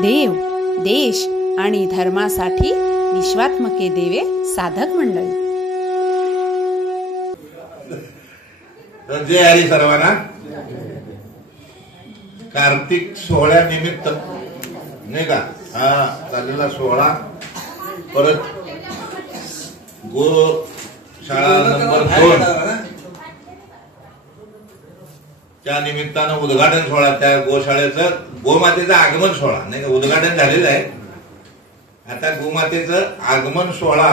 देव, देश आणि धर्मासाठी विश्वात्मके देवे साधक मंडळी. जय हरी सर्वांना. कार्तिक सोहळ्यानिमित्त नाही का हा चाललेला सोहळा, परत गो शाळा नंबर 2 त्या निमित्तानं उद्घाटन सोहळा, त्या गोशाळेचं गोमातेचं आगमन सोहळा नाही का उद्घाटन झालेलं आहे. आता गोमातेचं आगमन सोहळा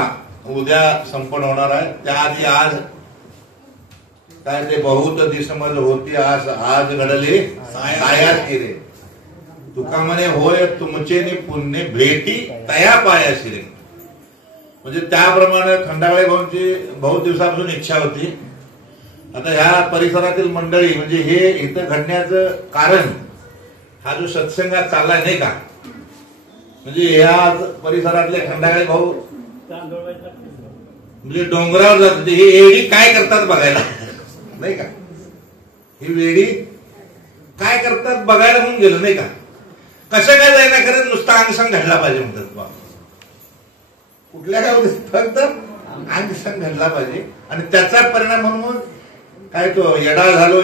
उद्या संपन्न होणार आहे. त्याआधी आज काय ते बहुत दिसमज होती आज घडले सायास किरे, तुका म्हणे होय तुमचे नि पुण्य भेटी तया पायाशी रे. म्हणजे त्याप्रमाणे खंडागळे भाऊंची बहुत दिवसापासून इच्छा होती. आता ह्या परिसरातील मंडळी म्हणजे हे इथं घडण्याचं कारण हा जो सत्संग चाललाय नाही का, म्हणजे ह्या परिसरातले खंडागळे भाऊ म्हणजे डोंगरावर जातात, हे एडी काय करतात बघायला नाही का, ही वेडी काय करतात बघायला म्हणून गेलो नाही का. कसं काय जायना करत नुसता अंगसंग घडला पाहिजे म्हणतात. कुठल्या काय फक्त अंगसंग घडला पाहिजे आणि त्याचा परिणाम म्हणून काय तो येडा झालो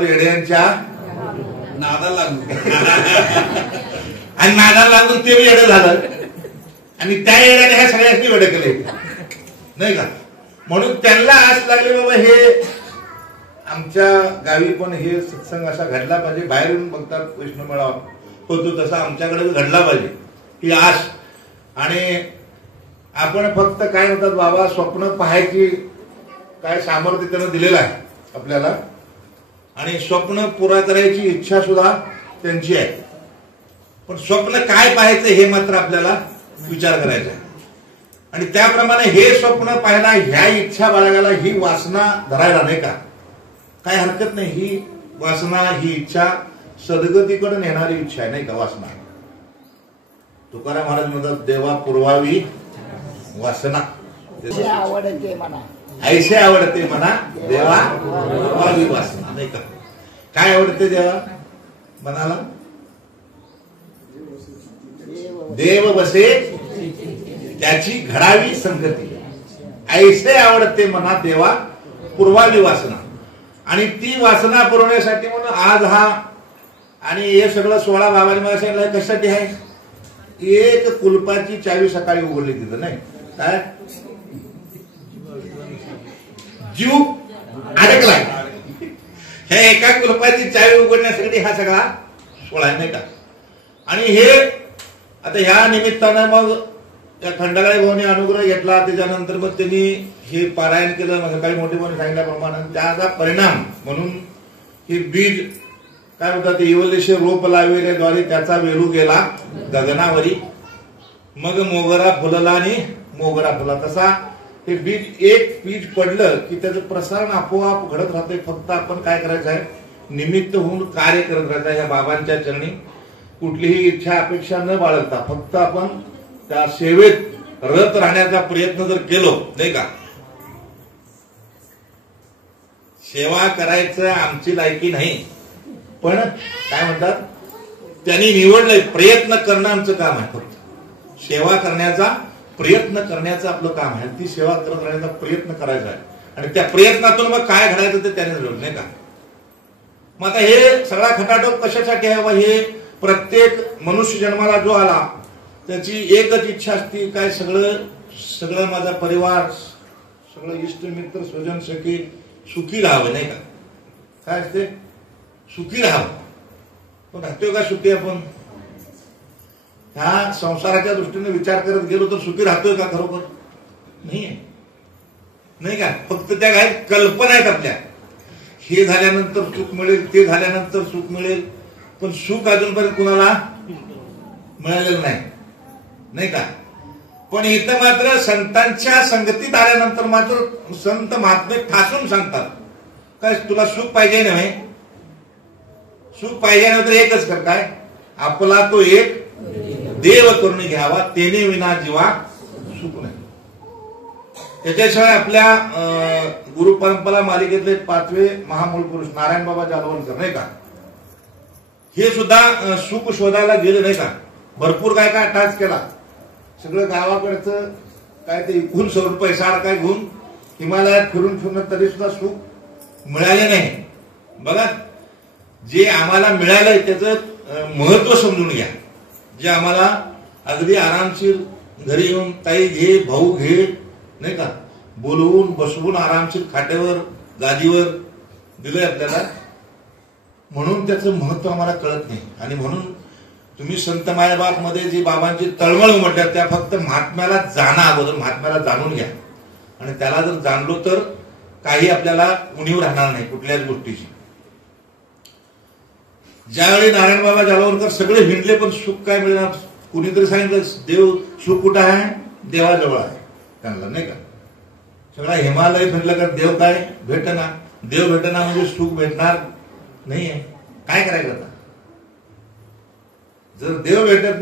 येड्यांच्या नादाला लागलो आणि नादाला लागून ते येडं झालं आणि त्या येड्याने ह्या सगळ्यांनी वेडे केले नाही का. म्हणून त्यांना आस लागली बाबा हे आमच्या गावी पण हे सत्संग असा घडला पाहिजे. बाहेरून बघतात वैष्णव मेळावा होतो तसा आमच्याकडे घडला पाहिजे ही आस. आणि आपण फक्त काय म्हणतात बाबा स्वप्न पाहायची काय सामर्थ्य त्यानं दिलेलं आहे आपल्याला आणि स्वप्न पुरा करायची इच्छा सुद्धा त्यांची आहे. पण स्वप्न काय पाहायचं हे मात्र आपल्याला विचार करायचा आहे. आणि त्याप्रमाणे हे स्वप्न पाहायला, ह्या इच्छा बाळगायला, ही वासना धरायला नाही का काय हरकत नाही. ही वासना, ही इच्छा सद्गतीकडे नेणारी इच्छा आहे नाही का वासना. तुकाराम महाराज म्हणतात देवा पुरवावी वासना, आवडते म्हणा ऐसे आवडते म्हणा देवा पुरवावी वासना नाही का. काय आवडते देवा मनाला, देव बसे त्याची घडावी संगती, ऐसे आवडते म्हणा देवा पुरवावी वासना. आणि ती वासना पुरवण्यासाठी म्हणून आज हा आणि हे सगळं 16 बाबांनी मला सांगितलं कशासाठी आहे. एक कुलपाची चावी सकाळी उघडली तिथं नाही काय जीव अडकलाय, हे एका कुलपाची चावी उघडण्यासाठी हा सगळा सोहळा नाही का. आणि हे आता ह्या निमित्तानं मग त्या खंडागळे भाऊनी अनुग्रह घेतला. त्याच्यानंतर मग त्यांनी हे पारायण केलं सकाळी मोठे भाऊनी सांगितल्याप्रमाणे. त्याचा परिणाम म्हणून हे बीज काय म्हणतात इवलेशे रोप लाविल्याद्वारे त्याचा वेरू गेला गगनावरी, मग मोगरा फुलला आणि मोगरा फुला. तसा हे बीज एक बीज पडलं की त्याचं प्रसारण आपोआप घडत राहतंय. फक्त आपण काय करायचं आहे निमित्त होऊन कार्य करत राहायचं. या बाबांच्या चरणी कुठलीही इच्छा अपेक्षा न बाळगता फक्त आपण त्या सेवेत रत राहण्याचा प्रयत्न जर केलो नाही का. सेवा करायचं आमची लायकी नाही, पण काय म्हणतात त्यांनी निवडलंय प्रयत्न करणं आमचं काम आहे. फक्त सेवा करण्याचा प्रयत्न करण्याचं आपलं काम आहे. ती सेवा करत राहण्याचा प्रयत्न करायचा आहे आणि त्या प्रयत्नातून मग काय घडायचं ते त्याने ठरवलं नाही का. मग आता हे सगळा खटाटोप कशासाठी आहे. हे प्रत्येक मनुष्य जन्माला जो आला त्याची एकच इच्छा असते काय सगळं माझा परिवार, सगळं इष्ट मित्र स्वजन सखी सुखी राहावं नाही का. काय असते सुखी राहावं. पण राहतोय का सुखी आपण. ह्या संसाराच्या दृष्टीने विचार करत गेलो तर सुखी राहतोय का खरोखर नाहीये नाही का. फक्त त्या काही कल्पना आहेत आपल्या, हे झाल्यानंतर सुख मिळेल, ते झाल्यानंतर सुख मिळेल, पण सुख अजूनपर्यंत कुणाला मिळालेलं नाही का. पण इथं मात्र संतांच्या संगतीत आल्यानंतर मात्र संत महात्मे ठासून सांगतात काय तुला सुख पाहिजे नव्हे, सुख पाहिजे नव्हे तर एकच कर काय आपला तो एक देव करून घ्यावा, तेने विना जीवा सुख नाही. त्याच्याशिवाय आपल्या गुरु परंपरा मालिकेतले 5वे महामूळ पुरुष नारायण बाबा जालवणकर नाही का, हे सुद्धा सुख शोधायला गेले नाही का. भरपूर काय काय टाच केला, सगळं गावाकडचं काय ते इकून सवरून पैसा काय घेऊन हिमालयात फिरून फिरून तरी सुद्धा सुख मिळाले नाही. बघा, जे आम्हाला मिळालंय त्याचं महत्व समजून घ्या. जे आम्हाला अगदी आरामशीर घरी येऊन ताई घे, भाऊ घे, नाही का, बोलवून बसवून आरामशीर खाट्यावर गादीवर दिलंय आपल्याला, म्हणून त्याचं महत्व आम्हाला कळत नाही. आणि म्हणून तुम्ही संत मायबाप मध्ये जी बाबांची तळमळ उमटल्या त्या फक्त महात्म्याला जाणं, अगोदर महात्म्याला जाणून घ्या. आणि त्याला जर जाणलो तर काही आपल्याला उणीव राहणार नाही कुठल्याच गोष्टीची. ज्यावेळी नारायण बाबा जालवरकर सगळे हिंडले पण सुख काय मिळणार. कुणीतरी सांगितलं देव सुख कुठं आहे, देवाजवळ आहे त्यांना, नाही का. सगळा हिमालय फिरलं का देव काय भेटना, देव भेटना म्हणजे सुख भेटणार नाहीये. काय करायचं आता. जर देव भेटत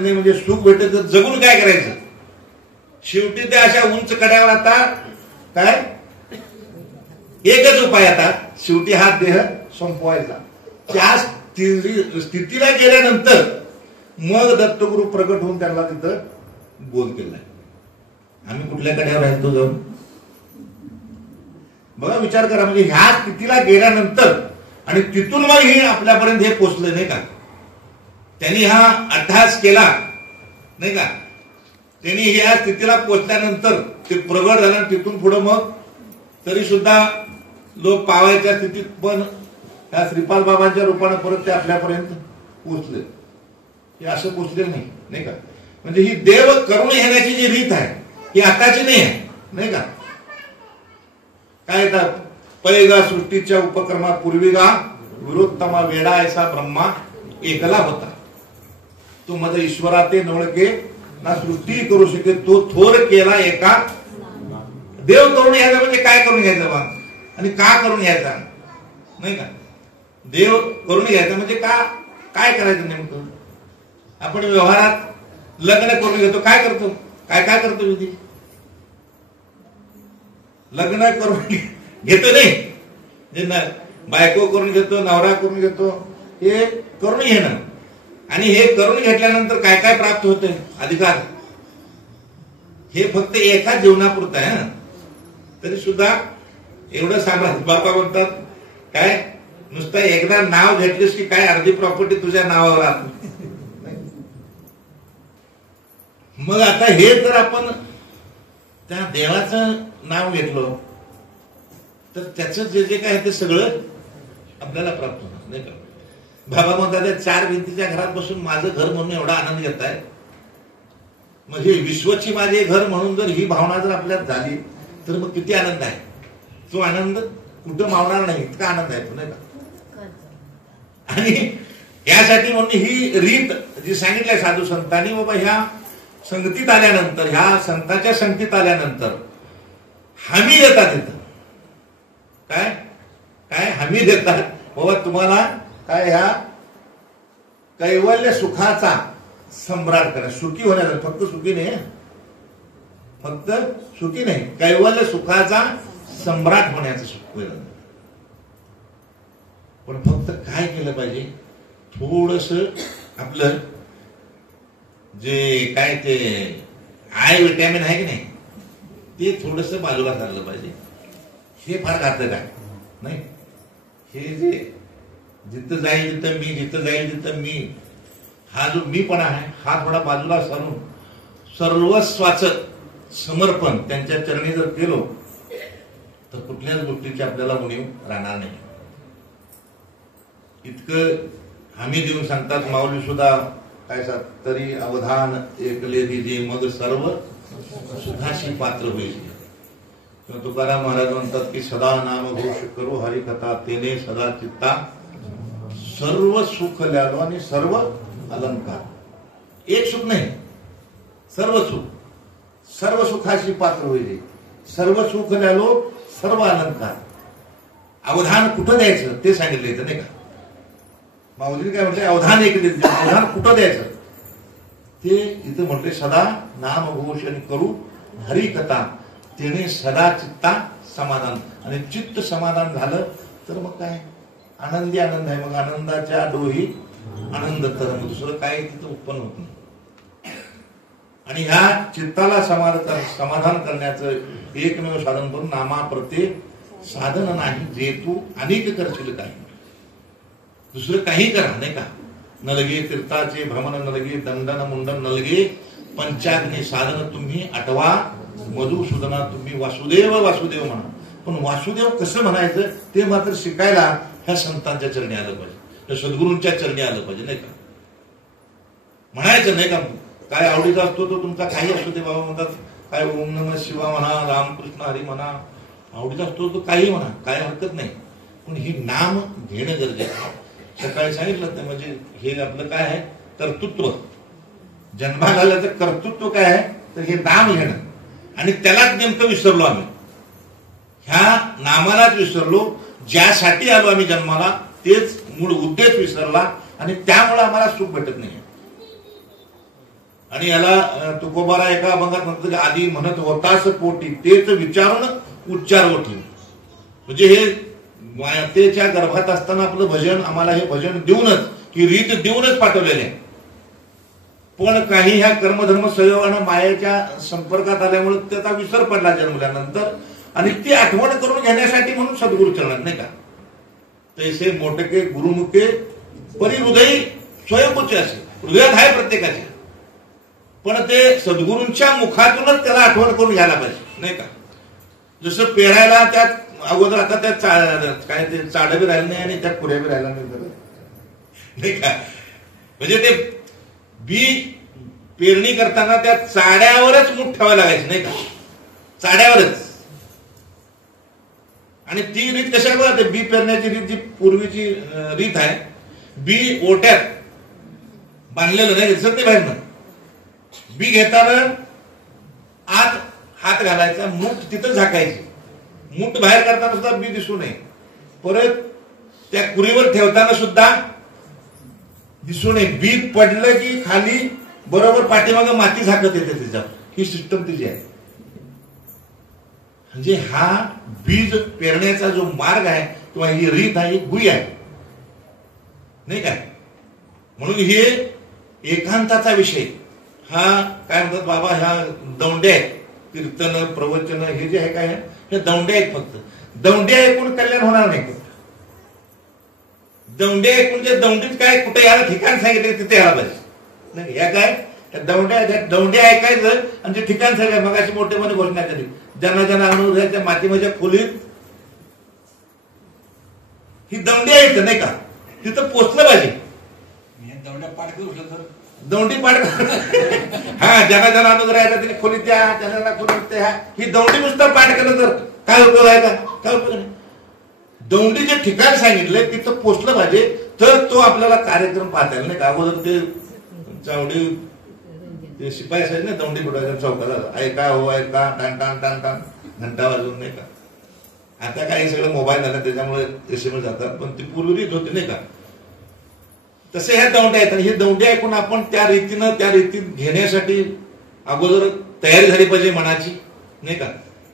नाही म्हणजे सुख भेटत, तर जगून काय करायचं. शेवटी त्या अशा उंच कड्यावर आता काय एकच उपाय, आता शेवटी हा देह संपवायचा. त्या स्थितीला गेल्यानंतर मग दत्तगुरु प्रकट होऊन त्यांना तिथं बोध केलाय. आम्ही कुठल्या कड्यावर राहतो जाऊन बघा, विचार करा. म्हणजे ह्या स्थितीला गेल्यानंतर आणि तिथून मग हे आपल्यापर्यंत हे पोचले, नाही का. त्यांनी हा अभ्यास केला, नाही का. त्यांनी या स्थितीला पोचल्यानंतर ते प्रगट झालं. तिथून पुढे मग तरी सुद्धा लोक पावायच्या स्थितीत पण त्या श्रीपाल बाबांच्या रूपाने परत ते आपल्यापर्यंत पोचले. हे असं पोचले नाही, नाही का. म्हणजे ही देव करून घेण्याची जी रीत आहे ही आताची नाही आहे, नाही का. काय येतात, पैगा सृष्टीच्या उपक्रमा पूर्वीगा विरोत्तमा वेडा ऐसा ब्रह्मा एकला होता. तो मद ईश्वरा ते नवळके ना सृष्टी करू शके, तो थोर केला एका. देव करून घ्यायचा म्हणजे काय करून घ्यायचं बा, आणि का करून घ्यायचा, नाही का. देव करून घ्यायचा म्हणजे का, काय करायचं नेमकं. आपण व्यवहारात लग्न करून घेतो, काय करतो, काय काय करतो विधी. लग्न करून घेतो नाही, बायको करून घेतो, नवरा करून घेतो, हे करून घेणं. आणि हे करून घेतल्यानंतर काय काय प्राप्त होते अधिकार, हे फक्त एका जीवनापुरतं आहे. तरी सुद्धा एवढं सांभाळ. बापा म्हणतात काय, नुसतं एकदा नाव घेतलीस की काय अर्धी प्रॉपर्टी तुझ्या नावावर राहते. मग आता हे जर आपण त्या देवाचं नाव घेतलं तर त्याचं जे जे काय ते सगळं आपल्याला प्राप्त होणार, नाही का. बाबा म्हणतात चार भिंतीच्या घरात बसून माझं घर म्हणून एवढा आनंद घेताय, म्हणजे विश्वची माझे घर म्हणून जर ही भावना जर आपल्यात झाली तर मग किती आनंद आहे. तो आनंद कुठं मावणार नाही, इतका आनंद आहे तो, नाही का. आणि यासाठी म्हणून ही रीत जी सांगितली साधू संतांनी, बाबा ह्या संगतीत आल्यानंतर, ह्या संतांच्या संगतीत आल्यानंतर हमी देतात. तिथं काय काय हमी देतात, बाबा तुम्हाला काय ह्या कैवल्य सुखाचा सम्राट करा. सुखी होण्याचा, फक्त सुखी नाही, फक्त सुखी नाही, कैवल्य सुखाचा सम्राट होण्याचं सुख. पण फक्त काय केलं पाहिजे, थोडस आपलं जे काय ते आय विटॅमिन आहे की नाही ते थोडस बाजूला झालं पाहिजे. हे फार घातक आहे, नाही. हे जे जिथं जाईल तिथं मी, जिथं जाईल तिथं मी, हा जो मीपणा आहे हा थोडा बाजूला सरून सर्वस्वाचं समर्पण त्यांच्या चरणी जर केलो तर कुठल्याच गोष्टीची आपल्याला उणीव राहणार नाही. इतकं हमी देऊन सांगतात माऊली सुद्धा काय सांगतात, तरी अवधान एकले दिजे मग सर्व सुखाशी पात्र होईल. तुकाराम महाराज म्हणतात की सदा नाम घोष करू हरिकथा तेने सदा चित्ता सर्व सुख ल्यालो आणि सर्व अलंकार. एक सुख नाही, सर्व सुख, सर्व सुखाशी पात्र होईल. सर्व सुख ल्यालो सर्व अलंकार. अवधान कुठं द्यायचं ते सांगितलं इथं, नाही का. माऊली काय म्हणते, अवधान एक अवधान कुठं द्यायचं ते इथं म्हटले. सदा नाम घोष आणि करू हरिकथा तेने सदा चित्ता समाधान. आणि चित्त समाधान झालं तर मग काय आनंदी आनंद आहे. मग आनंदाच्या डोही आनंद तरंग, दुसरं काय तिथं उत्पन्न होत नाही. आणि ह्या चित्ताला समाधान करण्याचं एकमेव साधन करून नामाप्रते साधन नाही, जे तू अनेक करशील काही, दुसरं काही करा नाही का. नलगे तीर्थाचे भ्रमण नलगे, दंडन मुंडन नलगे, पंचाग्नी साधन तुम्ही आठवा, मधुसूदना तुम्ही वासुदेव वासुदेव म्हणा. पण वासुदेव कसं म्हणायचं ते मात्र शिकायला ह्या संतांच्या चरणी आलं पाहिजे, त्या सद्गुरूंच्या चरणी आलं पाहिजे नाही का. म्हणायचं नाही का, काय आवडीचा असतो तो तुमचा काही असतो ते बाबा म्हणतात, काय ओम नमः शिवा म्हणा, रामकृष्ण हरी म्हणा, आवडीचा असतो तो काही म्हणा, काय हरकत नाही. पण ही नाम घेणं गरजेचं आहे. सकाळी सांगितलं नाही, म्हणजे हे आपलं काय आहे कर्तृत्व, जन्माला आल्याचं कर्तृत्व काय आहे तर हे नाम घेणं. आणि त्यालाच नेमकं विसरलो आम्ही, ह्या नामालाच विसरलो, ज्यासाठी आलो आम्ही जन्माला तेच मूळ उद्देश विसरला, आणि त्यामुळे आम्हाला सुख भेटत नाही. आणि याला तुकोबारा एका अभंगात म्हणतात की आधी म्हणत होतास पोटी, तेच विचारून उच्चार ओठी. म्हणजे हे मातेच्या गर्भात असताना आपलं भजन, आम्हाला हे भजन देऊनच, ही रीत देऊनच पाठवलेले आहे. पण काही ह्या कर्मधर्म संयोगानं मायेच्या संपर्कात आल्यामुळे त्याचा विसर पडला जन्मल्यानंतर, आणि ती आठवण करून घेण्यासाठी म्हणून सद्गुरू चरणात नाही का. तैसे मोटके गुरुमुखे परी हृदयी स्वयंभूचे असे, हृदयात आहे प्रत्येकाच्या, पण ते सद्गुरूंच्या मुखातूनच त्याला आठवण करून घ्यायला पाहिजे नाही का. जसं पेरायला त्यात अगोदर, आता त्यात काय ते चाड बी राहिलं नाही आणि त्यात पुऱ्या बी राहिला नाही का. म्हणजे ते बी पेरणी करताना त्या चाड्यावरच मूठ ठेवायला लागायचं नाही का, चाड्यावरच. आणि ती रीत कशा बघा, बी पेरण्याची रीत जी पूर्वीची रीत आहे, बी ओट्यात बांधलेलं नाही, दिसत नाही बाहेरनं. बी घेताना आत हात घालायचा, मूठ तिथं झाकायची, मूठ बाहेर काढताना सुद्धा बी दिसू नये, परत त्या कुरीवर ठेवताना सुद्धा दिसू नये. बी पडलं की खाली बरोबर पाठीमागं माती झाकत येते त्याच्यावर, ही सिस्टम तिची आहे. म्हणजे हा बीज पेरण्याचा जो मार्ग आहे किंवा ही रीत आहे, ही गुई आहे नाही काय. म्हणून हे एकांताचा विषय, हा काय म्हणतात बाबा, ह्या दौंड्या आहेत, कीर्तन प्रवचन हे जे आहे काय, हे दौंड्या आहेत. फक्त दौंड्या ऐकून कल्याण होणार नाही. दौंड्या ऐकून जे दौंडीत काय कुठे याला ठिकाण सांगितलं तिथे यायला पाहिजे नाही. या काय दौंड्या ऐकायचं आणि जे ठिकाण सांगायचं. मग अशी मोठेपणे घोषणा केली, ज्यांना ज्यांना अनुभव त्या मातीमध्ये खोलीत ही दौंड्या आहेत नाही का, तिथं पोचलं पाहिजे. दौंड्या पाठ करू शकतो, दौंडी पाठ हा, ज्यांना ज्यांना अनुभव राहायचा तिने खोलीत द्या, ज्यांना खोलीत द्या. ही दौंडी नुसतं पाठ केलं तर काय उपयोग आहे का, काय उपयोग नाही. दौंडी जे ठिकाण सांगितलंय तिथं पोचलं पाहिजे, तर तो आपल्याला कार्यक्रम पाहता येईल नाही का. अगोदर ते चावडी ते शिपाई असायचे ना दौंडी बुडायच्या चौकाला, ऐका हो ऐका, टान टान टान टान घंटा वाजवून नाही का. आता काही सगळं मोबाईल झालं त्याच्यामुळे एसएमएस जातात, पण ती पूर्वी होती नाही का. तसे ह्या दौंड्या आहेत, आणि हे दौंड्या ऐकून आपण त्या रीतीत घेण्यासाठी अगोदर तयारी झाली पाहिजे मनाची नाही का.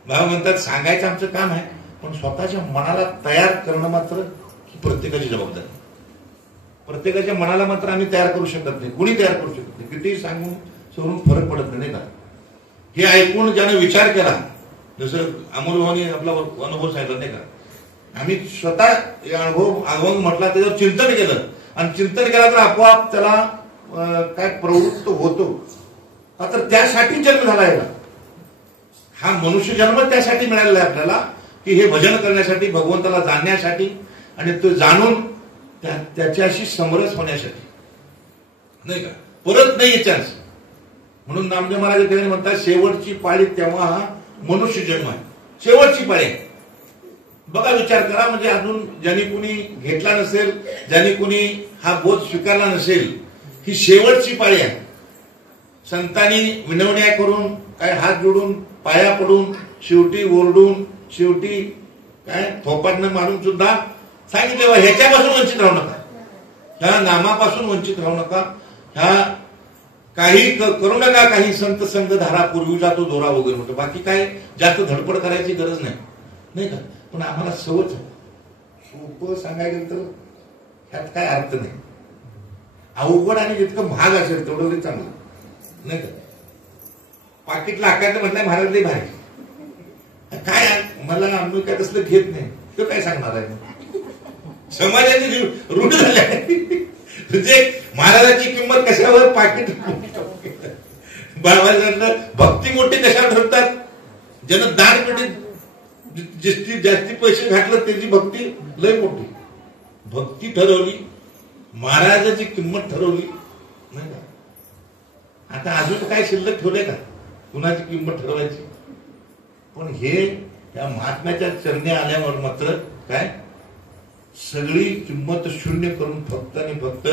बाबा म्हणतात सांगायचं आमचं काम आहे, पण स्वतःच्या मनाला तयार करणं मात्र ही प्रत्येकाची जबाबदारी. प्रत्येकाच्या मनाला मात्र आम्ही तयार करू शकत नाही, कुणी तयार करू शकत नाही. कितीही सांगून सोडून फरक पडत नाही का. हे ऐकून ज्यानं विचार केला, जसं अमोल भाऊनी आपला अनुभव सांगितला नाही का, आम्ही स्वतः अनुभव अभंग म्हटला, त्याच्यावर चिंतन केलं, आणि चिंतन केलं तर आपोआप त्याला काय प्रवृत्त होतो. तर त्यासाठी जन्म झाला आहे, हा मनुष्य जन्म त्यासाठी मिळालेला आहे आपल्याला, की हे भजन करण्यासाठी, भगवंताला जाणण्यासाठी, आणि तो जाणून त्याच्याशी समरस होण्यासाठी नाही का. परत नाही चान्स. म्हणून नामदेव महाराज ठिकाणी म्हणतात शेवटची पाळी तेव्हा हा मनुष्य जन्म आहे, शेवटची पाळी. बघा विचार करा, म्हणजे अजून ज्यांनी कुणी घेतला नसेल, ज्यांनी कुणी हा बोध स्वीकारला नसेल, ही शेवटची पाळी आहे. संतांनी विनवण्या करून, काय हात जोडून, पाया पडून, शेवटी ओरडून, शेवटी काय थोपाटनं मारून सुद्धा सांगितलं, ह्याच्यापासून वंचित राहू नका, ह्या नामापासून वंचित राहू नका, ह्या काही करू नका, काही संत संग धारा पूर्वीचा तो दोरा वगैरे होतो. बाकी काय जास्त धडपड करायची गरज नाही नाही का. पण आम्हाला सोपं सांगायचं तर ह्यात काय अर्थ नाही. अवघड आणि जितकं महाग असेल तेवढं तरी चांगलं, नाही का? पाकिटला आकायचं म्हटलं महाराज लई भारी, काय मला आम्ही काय तसलं घेत नाही, तो काय सांगणार आहे? समाजाची रूढ झाली आहे म्हणजे महाराजाची किंमत कशावर? पाकिट. बाबासाहेबांना भक्ती मोठी कशावर ठरतात? ज्यानं दान पेटीत जास्ती पैसे घातलं त्याची भक्ती लय मोठी. भक्ती ठरवली, महाराजाची किंमत ठरवली, नाही का? आता अजून काय शिल्लक ठेवले का कुणाची किंमत ठरवायची? पण हे त्या महात्म्याच्या चरणी आल्यावर मात्र काय सगळी किंमत शून्य करून फक्त आणि फक्त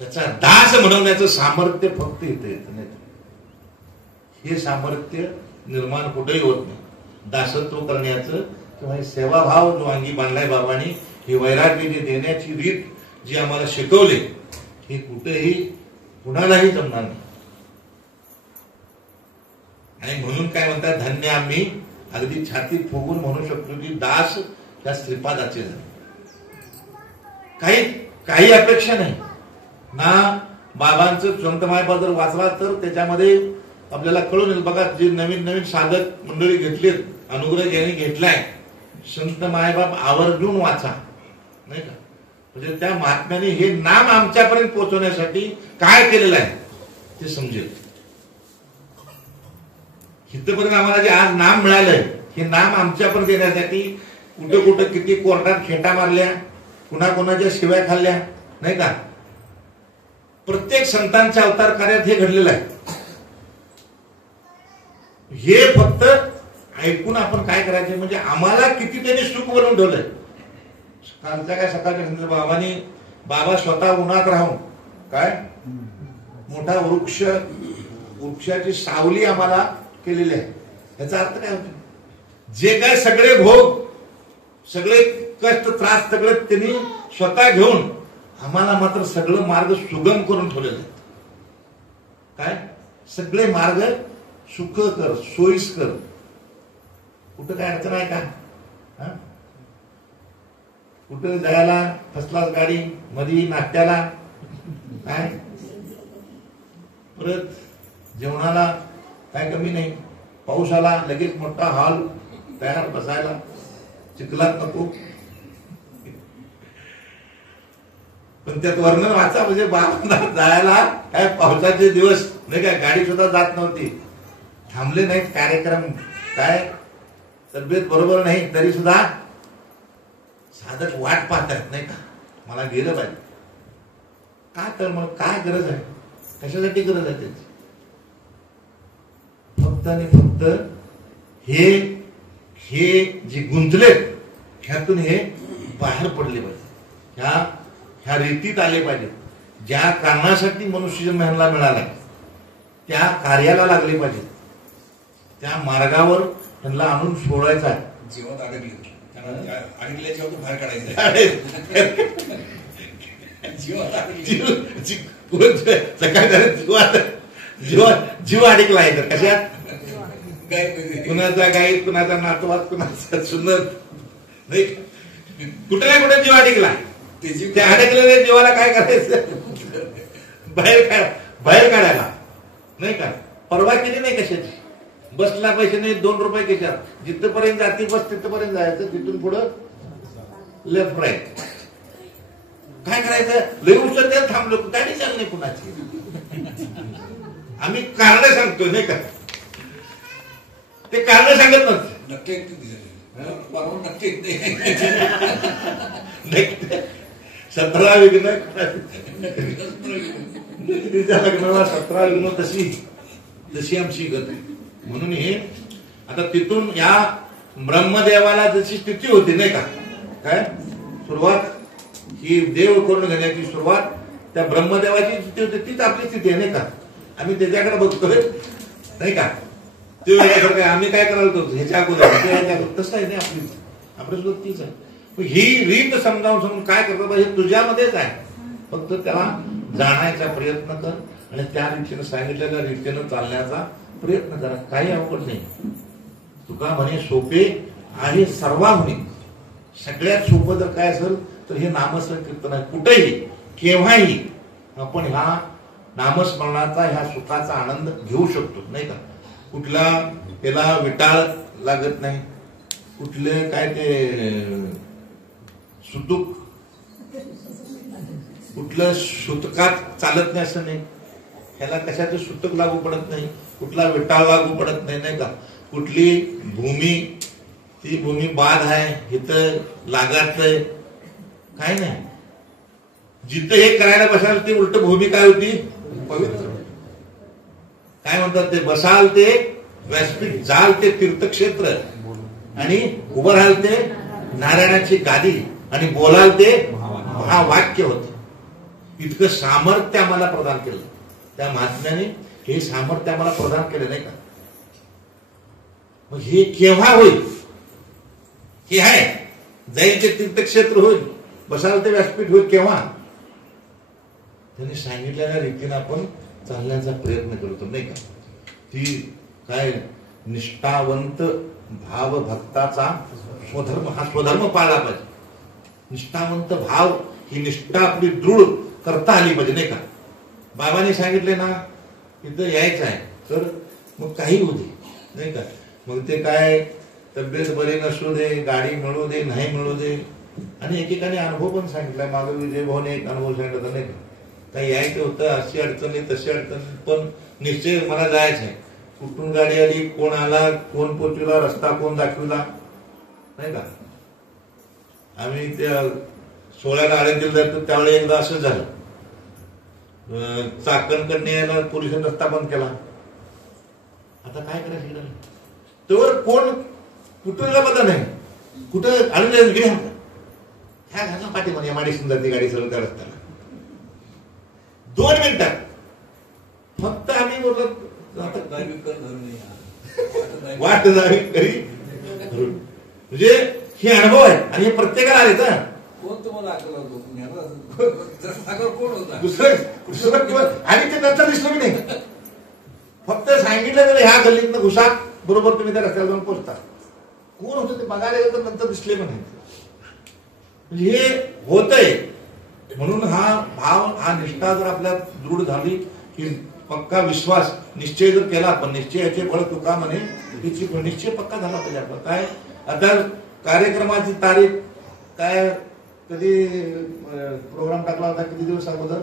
त्याचा दास म्हणवण्याचं सामर्थ्य फक्त इथे येत नाही. हे सामर्थ्य निर्माण कुठेही होत नाही. दासत्व करण्याचं किंवा हे सेवाभाव जो अंगी बांधलाय बाबांनी, हे वैराग्य जे देण्याची रीत जी आम्हाला शिकवली, हे कुठेही कुणालाही जमणार नाही. आणि म्हणून काय म्हणतात, धन्य आम्ही, अगदी छाती फुगून म्हणू शकतो की दास त्या श्रीपादाचे झाले. काही अपेक्षा नाही ना. बाबांचं संत मायपा जर वाचला तर त्याच्यामध्ये आपल्याला कळून येईल. बघा, जे नवीन नवीन साधक मंडळी घेतलीत, अनुग्रह ज्यांनी घेतलाय, संत मायबाप आवर्जून वाचा, नाही का? म्हणजे त्या महात्म्याने हे नाम आमच्यापर्यंत पोहोचवण्यासाठी काय केलेलं आहे ते समजेल. इथपर्यंत आम्हाला जे आज नाम मिळालंय, हे नाम आमच्यापर्यंत येण्यासाठी कुठे कुठे किती कोर्टात खेटा मारल्या, कुणाकुणाच्या शिव्या खाल्ल्या, नाही का? प्रत्येक संतांच्या अवतार कार्यात हे घडलेलं आहे. हे फक्त ऐकून आपण काय करायचे, म्हणजे आम्हाला किती त्यांनी सुख बनवून ठेवलंय. कालच्या काय सकाळच्या बाबा स्वतः उन्हात राहून काय मोठा वृक्षाची सावली आम्हाला केलेली आहे. याचा अर्थ काय होतो? जे काय सगळे भोग, सगळे कष्ट, त्रास सगळे त्यांनी स्वतः घेऊन आम्हाला मात्र सगळं मार्ग सुगम करून ठेवलेलं आहे. काय सगळे मार्ग सुखकर, सोयीस्कर, कुठं काय अडचण आहे का? कुठं जायला फर्स्ट क्लास गाडी, मधी नाट्याला, काय परत जेवणाला काय कमी नाही. पाऊस आला लगेच मोठा हॉल तयार बसायला, चिखलात नको. पण त्यात वर्णन वाचा, म्हणजे बाबांना जायला काय पावसाचे दिवस नाही काय, गाडी सुद्धा जात नव्हती, थांबले नाहीत कार्यक्रम, काय तब्येत बरोबर नाही तरी सुद्धा साधक वाट पाहतात, नाही का? मला गेलं पाहिजे. का तर मग काय गरज आहे, कशासाठी गरज आहे त्याची? फक्त आणि फक्त हे जे गुंतले ह्यातून हे बाहेर पडले पाहिजे, ह्या रीतीत आले पाहिजे. ज्या कारणासाठी मनुष्य जन्म ह्यांना मिळाला त्या कार्याला लागले पाहिजे, त्या मार्गावर त्यांना आणून सोडायचा आहे. जीवात अडकले जेव्हा बाहेर काढायचं. जीव अडकलाय तर कशात? कुणाचा गाई, कुणाचा नातवात, कुणाचा सुंदर, नाही कुठे कुठे जीव अडकला. त्या अडकलेल्या जीवाला काय करायचं? बाहेर काढायला, नाही का? परवा केली नाही कशाची. बसला पैसे नाही, 2 रुपये कशात, जिथपर्यंत जाती बस तिथपर्यंत जायचं, तिथून पुढं लेफ्ट राईट. काय करायचं? लय उशीर त्याला थांबलो, गाडी चाल नाही कुणाची. आम्ही कारण सांगतो, नाही का? ते कारण सांगत नसते. नक्की नक्की 17 विघ्न तिच्या लग्नाला 17 विघ्न, तशी आमची गत. म्हणून हे आता तिथून या ब्रह्मदेवाला जशी स्थिती होती, नाही का? काय सुरुवात ही देव करून घेण्याची सुरुवात त्या ब्रह्मदेवाची स्थिती होती, तीच आपली स्थिती आहे, नाही का? आम्ही त्याच्याकडे बघतोय, नाही का? ते वेळेसारखं आम्ही काय करायला होतो ह्याच्या अगोदर, तसं आहे नाही आपली, आपल्यासोबत तीच आहे. ही रीत समजावून काय करतो, हे तुझ्यामध्येच आहे, फक्त त्याला जाणायचा प्रयत्न कर आणि त्या रीतीनं सांगितलेल्या रीतीनं चालण्याचा प्रयत्न करा. काही अवघड नाही. तुका म्हणे सोपे आहे सर्वांनी. सगळ्यात सोपं जर काय असेल तर हे नामस्मरण कीर्तन आहे. कुठेही केव्हाही आपण ह्या नामस्मरणाचा ह्या सुखाचा आनंद घेऊ शकतो, नाही का? कुठला त्याला विटाळ लागत नाही, कुठले काय ते सुतुक, कुठलं सुतकात चालत नाही असं नाही, ह्याला कशाचं सुतक लागू पडत नाही, कुठला विटाळ लागू पडत नाही, नाही का? कुठली भूमी, ती भूमी बाद आहे इथं लागात काय नाही, जिथं हे करायला बसाल ती उलट भूमी काय होती? पवित्र. काय म्हणतात ते? बसाल ते व्यासपीठ, जाल ते तीर्थक्षेत्र, आणि उभं राहाल ते नारायणाची गादी, आणि बोलाल ते महावाक्य होत. इतकं सामर्थ्य आम्हाला प्रदान केलं त्या महात्म्याने, हे सामर्थ्य आम्हाला प्रदान केलं, नाही का? मग हे केव्हा होईल? हे आहे जाईल ते तीर्थक्षेत्र होईल, बसाल ते व्यासपीठ होईल. केव्हा? त्यांनी सांगितलेल्या रीतीने आपण चालण्याचा प्रयत्न करतो, नाही का? ती काय निष्ठावंत भाव भक्ताचा स्वधर्म, हा स्वधर्म पाळला पाहिजे. निष्ठावंत भाव, ही निष्ठा आपली दृढ करता आली पाहिजे, नाही का? बाबांनी सांगितले ना इथं यायचं आहे तर मग काही होऊ दे, नाही का? मग ते काय तब्येत बरी नसू दे, गाडी मिळू दे, नाही मिळू दे, आणि एकेकाने अनुभव पण सांगितलाय. मागे विजय भाऊने एक अनुभव सांगितला, नाही का? काही यायचं होतं, अशी अडचणी तशी अडचणी, पण निश्चय मला जायचं आहे. कुठून गाडी आली, कोण आला, कोण पोचविला, रस्ता कोण दाखविला, नाही का? आम्ही त्या 16 आळंदीला जातो त्यावेळी एकदा असं झालं, चाकणकडे यायला पोलिसांनी रस्ता बंद केला. आता काय करायचं? तर कोण कुठं पता नाही, कुठं आळंदी गेली ह्या घालला पाठीमध्ये एमआयडीसी जाते गाडी सरळ त्या रस्त्याला 2 मिनिटात. फक्त आम्ही बोललो वाट जावी करी, म्हणजे हे अनुभव आहे, आणि हे प्रत्येकाला आले तर कोण तुम्हाला कोण होता दुसरं आणि ते नंतर दिसलं मी नाही. फक्त सांगितलं तर ह्या गल्लीतनं घुसा, बरोबर तुम्ही त्या रस्त्याला जाऊन पोहोचता. कोण होतं ते बघायला गेलं तर नंतर दिसले पण नाही. म्हणजे हे होतंय. म्हणून हा भाव, हा निष्ठा जर आपल्या दृढ झाली की पक्का विश्वास, निश्चय जर केला आपण, निश्चयाचे फळ तुका म्हणे, निश्चय पक्का झाला पाहिजे आपला. काय आता कार्यक्रमाची तारीख काय, कधी प्रोग्राम टाकला होता, किती दिवस अगोदर?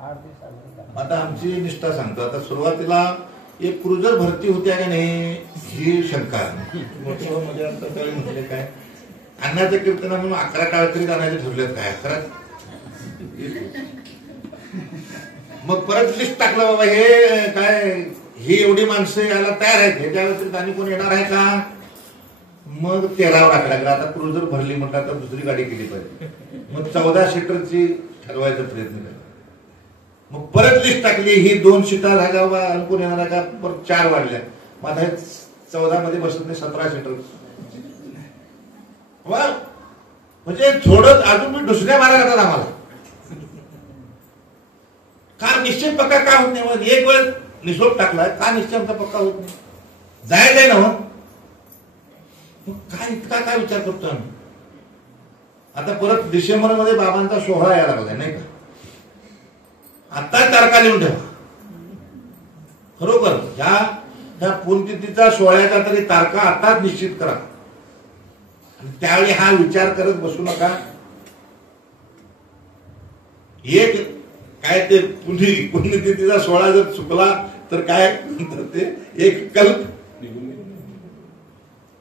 8 दिवस. आता आमची निष्ठा सांगतो. आता सुरुवातीला एक क्रुझर भरती होत्या का नाही ही शंका. म्हणजे आता काय म्हटले, काय अन्नाच्या कीर्तना म्हणून 11 टाळकरी आणायचे ठरलेत काय 11. मग परत लिस्ट टाकलं, बाबा हे काय, ही एवढी माणसं यायला तयार आहेत, ह्याच्या व्यतिरिक्त आणि कोण येणार आहे का? मग 13 टाकला. आता क्रुझर भरली म्हटलं आता दुसरी गाडी केली पाहिजे. मग 14 सीटरची ठरवायचा प्रयत्न केला. मग परत लिस्ट टाकली, ही 2 सीटर राहिल्या बाबा, कोण येणार आहे का? परत 4 वाढल्या. मग आता 14 मध्ये बसत नाही, 17 सीटर. म्हणजे थोडं अजून मी दुसऱ्या मारा करतात आम्हाला. का निश्चय पक्का का होत नाही? मग एक वेळ निशोध टाकलाय, का निश्चय आमचा पक्का होत नाही? जायचंय ना. मग काय इतका काय विचार करतो आम्ही? आता परत डिसेंबर मध्ये बाबांचा सोहळा यायला लागलाय, नाही का? आता तारखा लिहून ठेवा. खरोखर ह्या पुण्यतिथीचा सोहळ्याचा तरी तारखा आताच निश्चित करा. त्यावेळी हा विचार करत बसू नका. एक काय ते पुण्यतिथीचा सोहळा जर चुकला तर काय ते एक कल्प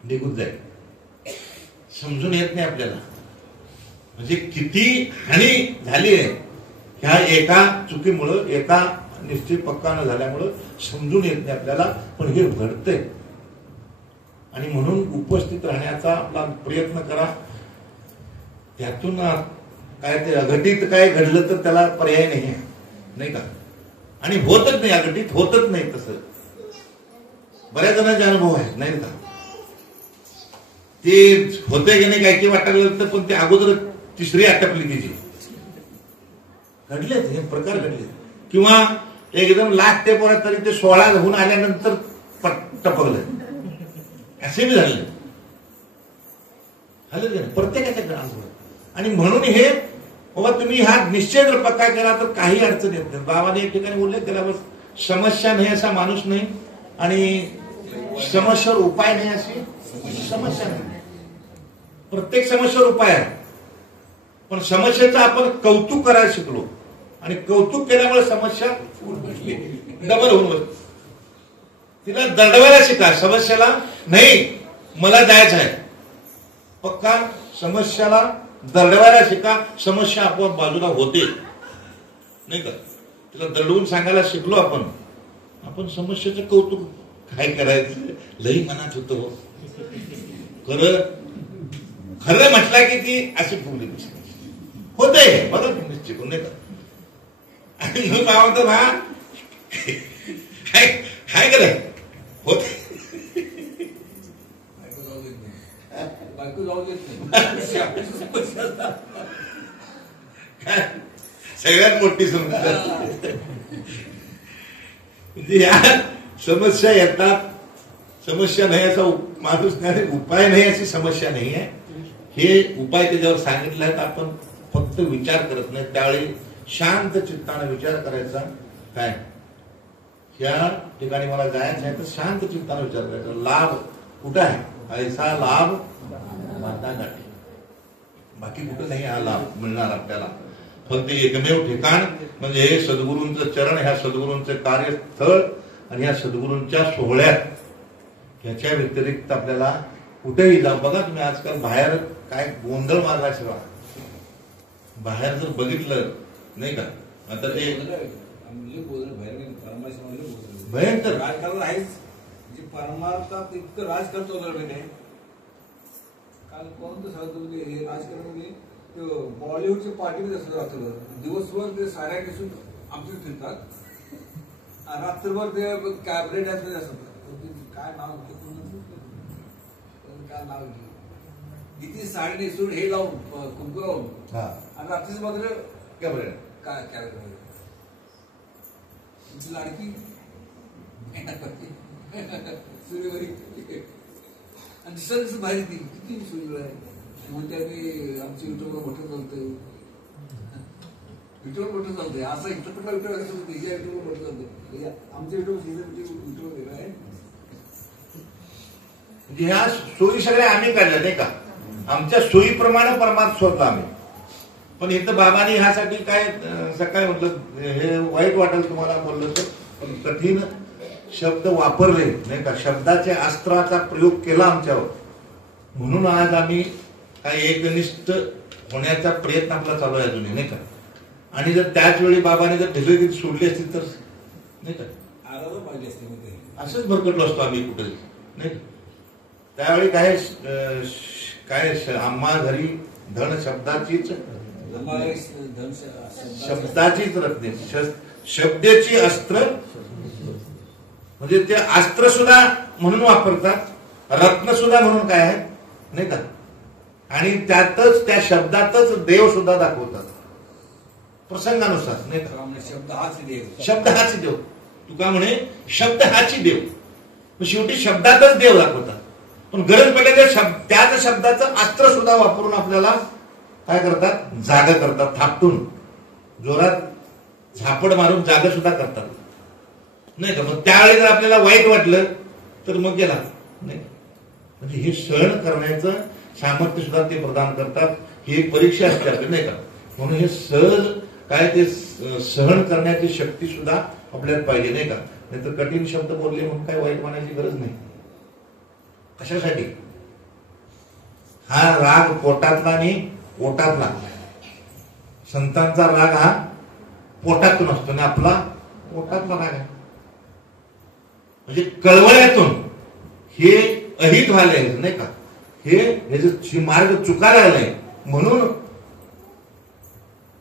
निघून जाईल. समजून येत नाही आपल्याला, म्हणजे किती हानी झाली आहे ह्या एका चुकीमुळं, एका निश्चित पक्का न झाल्यामुळं समजून येत नाही आपल्याला. पण हे घडतंय, आणि म्हणून उपस्थित राहण्याचा आपला प्रयत्न करा. त्यातून काय ते अघटित काय घडलं तर त्याला पर्याय नाही, नाही का? आणि होतच नाही, अघटित होतच नाही. तसं बऱ्याच जणांचे अनुभव आहेत, नाही का? ते होते की नाही काय वाटायला तर, पण ते अगोदर तिसरी आटपली तिची, घडलेत हे प्रकार घडले. किंवा एकदम लाख ते पोरात तरी ते 16 होऊन आल्यानंतर टपकलं, असे बी झाले प्रत्येकाच्या अनुभव. आणि म्हणून हे बाबा तुम्ही हा निश्चय जर पक्का केला तर काही अडचण येत नाही. बाबाने एक ठिकाणी बोलले त्याला बस समस्या नाही असा माणूस नाही आणि समस्यावर उपाय नाही अशी समस्या नाही. प्रत्येक समस्येवर उपाय आहे, पण समस्येचं आपण कौतुक करायला शिकलो आणि कौतुक केल्यामुळे समस्या डबल होऊन बसते. तिला दडवायला शिका. समस्याला नाही मला जायचं आहे पक्का, समस्याला दडवायला शिका. समस्या आपोआप बाजूला होते नाही का. तिला दडवून सांगायला शिकलो आपण समस्येचं कौतुक काय करायचं लई मनात होतं हो. खरं म्हटलं की ती अशी फुगली होते बघा तुम्ही शिकून नाही का. आणि मग म्हणतो भा काय केलं होते बायको जाऊ देत नाही. सगळ्यात मोठी समस्या म्हणजे या समस्या येतात. समस्या नाही असा माणूस नाही, उपाय नाही अशी समस्या नाही आहे. हे उपाय त्याच्यावर सांगितले आहेत. आपण फक्त विचार करत नाही. त्यावेळी शांत चित्ताने विचार करायचा. काय या ठिकाणी मला जायचं आहे तर शांत चित्ताने विचार करायचा. लाभ कुठं आहे? ऐसा लाभ मातागाठी. बाकी कुठं नाही हा लाभ मिळणार आपल्याला. फक्त एकमेव ठिकाण म्हणजे हे सद्गुरूंचं चरण, ह्या सद्गुरूंचं कार्यस्थळ आणि ह्या सद्गुरूंच्या सोहळ्यात. ह्याच्या व्यतिरिक्त आपल्याला कुठेही जा. बघा तुम्ही आजकाल बाहेर काय गोंधळ मारला शिवा बाहेर जर बघितलं नाही का. आता ते भयंकर राजकारण आहेच. परमार्थात इतकं राज करतो काल कोणतं सांगतो हे राजकारण बॉलिवूडच्या पार्टीमध्ये असं राहतं. दिवसभर ते साऱ्या दिसून आमचे फिरतात, रात्रभर ते कॅबिनेट असतात. काय नाव काय नाव किती साडी नेसून हे लावून कुंकू लावून आणि रात्रीच मात्र कॅबिनेट काय कॅबिनेट तुमची लाडकी सूर्यवरी आणि दिसत भारी ती किती सूर्य आहे. म्हणते आम्ही आमचं युट्यूबवर मोठं चालतंय, युट्यूबवर मोठं चालतंय. असं इथं युट्यूब कसं होतं युट्यूबवर मोठं चालतंय. आमचं युट्यूब वेगळं आहे. ह्या सोयी सगळ्या आम्ही काढल्या नाही का. आमच्या सोयीप्रमाणे परमार्थ शोधला आम्ही. पण इथं बाबांनी ह्यासाठी काय सकाळी म्हटलं हे वाईट वाटेल तुम्हाला बोललं तर, पण कठीण शब्द वापरले नाही का. शब्दाच्या अस्त्राचा प्रयोग केला आमच्यावर. म्हणून आज आम्ही काही एकनिष्ठ होण्याचा प्रयत्न आपला चालू आहे अजूनही नाही का. आणि जर त्याच वेळी बाबाने जर ढिलगीत सोडली असती तर नाही का पाहिजे असते असंच भरकटलो असतो आम्ही कुठे नाही. त्यावेळी काय काय आम्हा घरी धन शब्दाचीच रत्ने शब्दाची अस्त्र म्हणजे ते अस्त्र सुद्धा म्हणून वापरतात, रत्न सुद्धा म्हणून काय आहे नाही का. आणि त्यातच त्या शब्दातच देव सुद्धा दाखवतात प्रसंगानुसार नाही का. शब्द हाच देव, शब्द हाच देव. तुका म्हणे शब्द हाची देव. शेवटी शब्दातच देव दाखवतात. पण गरज पडले ते त्याच शब्दाचं अस्त्र सुद्धा वापरून आपल्याला काय करतात जाग करतात. थापटून जोरात झापड मारून जाग सुद्धा करतात नाही का. मग त्यावेळी जर आपल्याला वाईट वाटलं तर मग गेला नाही. म्हणजे हे सहन करण्याचं सामर्थ्य सुद्धा ते प्रदान करतात. ही एक परीक्षा असते आपली नाही का. म्हणून हे सहज काय ते सहन करण्याची शक्ती सुद्धा आपल्याला पाहिजे नाही का. नाहीतर कठीण शब्द बोलले म्हणून काय वाईट मानायची गरज नाही. कशासाठी हा राग पोटातला आणि पोटातला. संतांचा राग हा पोटातून असतो आणि आपला पोटातला राग आहे. म्हणजे कळवळ्यातून हे अहित व्हायलंय नाही का. हे मार्ग चुकायला लागलाय म्हणून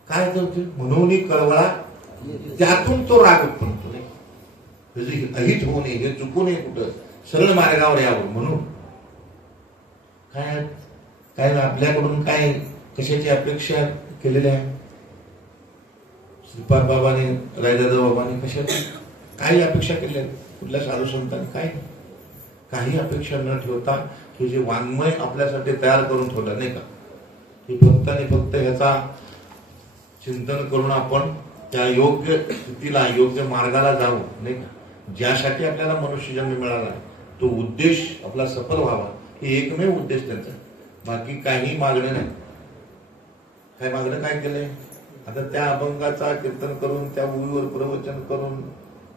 काय म्हणून कळवळा त्यातून तो राग उत्पन्न होतो नाही. अहित होऊ नये, हे चुकू नये, कुठं सरळ मार्गावर यावं म्हणून. काय काय आपल्याकडून काय कशाची अपेक्षा केलेल्या आहे. श्रीपाद बाबांनी रायदादा बाबांनी कशाची काही अपेक्षा केल्या कुठल्या साधू संतांनी काही अपेक्षा न ठेवता हे जे वाङ्मय आपल्यासाठी तयार करून ठेवलं नाही का. हे फक्त आणि फक्त ह्याचा चिंतन करून आपण त्या योग्य स्थितीला, योग्य मार्गाला जाऊ, नाही का? ज्यासाठी आपल्याला मनुष्यजन्म मिळाला तो उद्देश आपला सफल व्हावा, हे एकमेव उद्देश त्यांचा. बाकी काही मागणं नाही. काय मागणं काय केलंय? आता त्या अभंगाचा कीर्तन करून, त्या उभीवर प्रवचन करून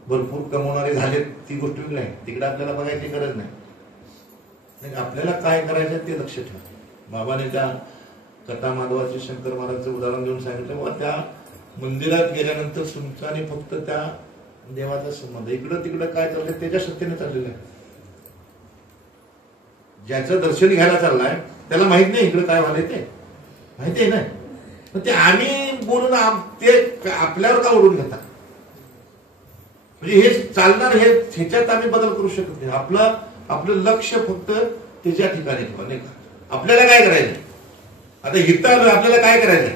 भरपूर कमवणारे झालेत, ती गोष्ट वेगळी आहे. तिकडे आपल्याला बघायची गरज नाही. आपल्याला काय करायचं ते लक्ष ठेवा. बाबाने त्या कथा माधवाचे शंकर महाराजचं उदाहरण देऊन सांगितलं, बाबा त्या मंदिरात गेल्यानंतर तुमचा आणि फक्त त्या देवाचा संबंध. इकडं तिकडं काय चाललंय त्याच्या सत्तेने चाललेलं आहे. ज्याचं दर्शन घ्यायला चाललाय त्याला माहित नाही इकडे काय व्हायला, ते माहिती आहे ना. पण ते आम्ही बोलून ते आपल्यावर का ओढून घेतात? म्हणजे हे चालणार, हे ह्याच्यात आम्ही बदल करू शकत नाही. आपलं लक्ष फक्त त्याच्या ठिकाणी ठेवा, नाही का? आपल्याला काय करायचं? आता हिथं आपल्याला काय करायचंय?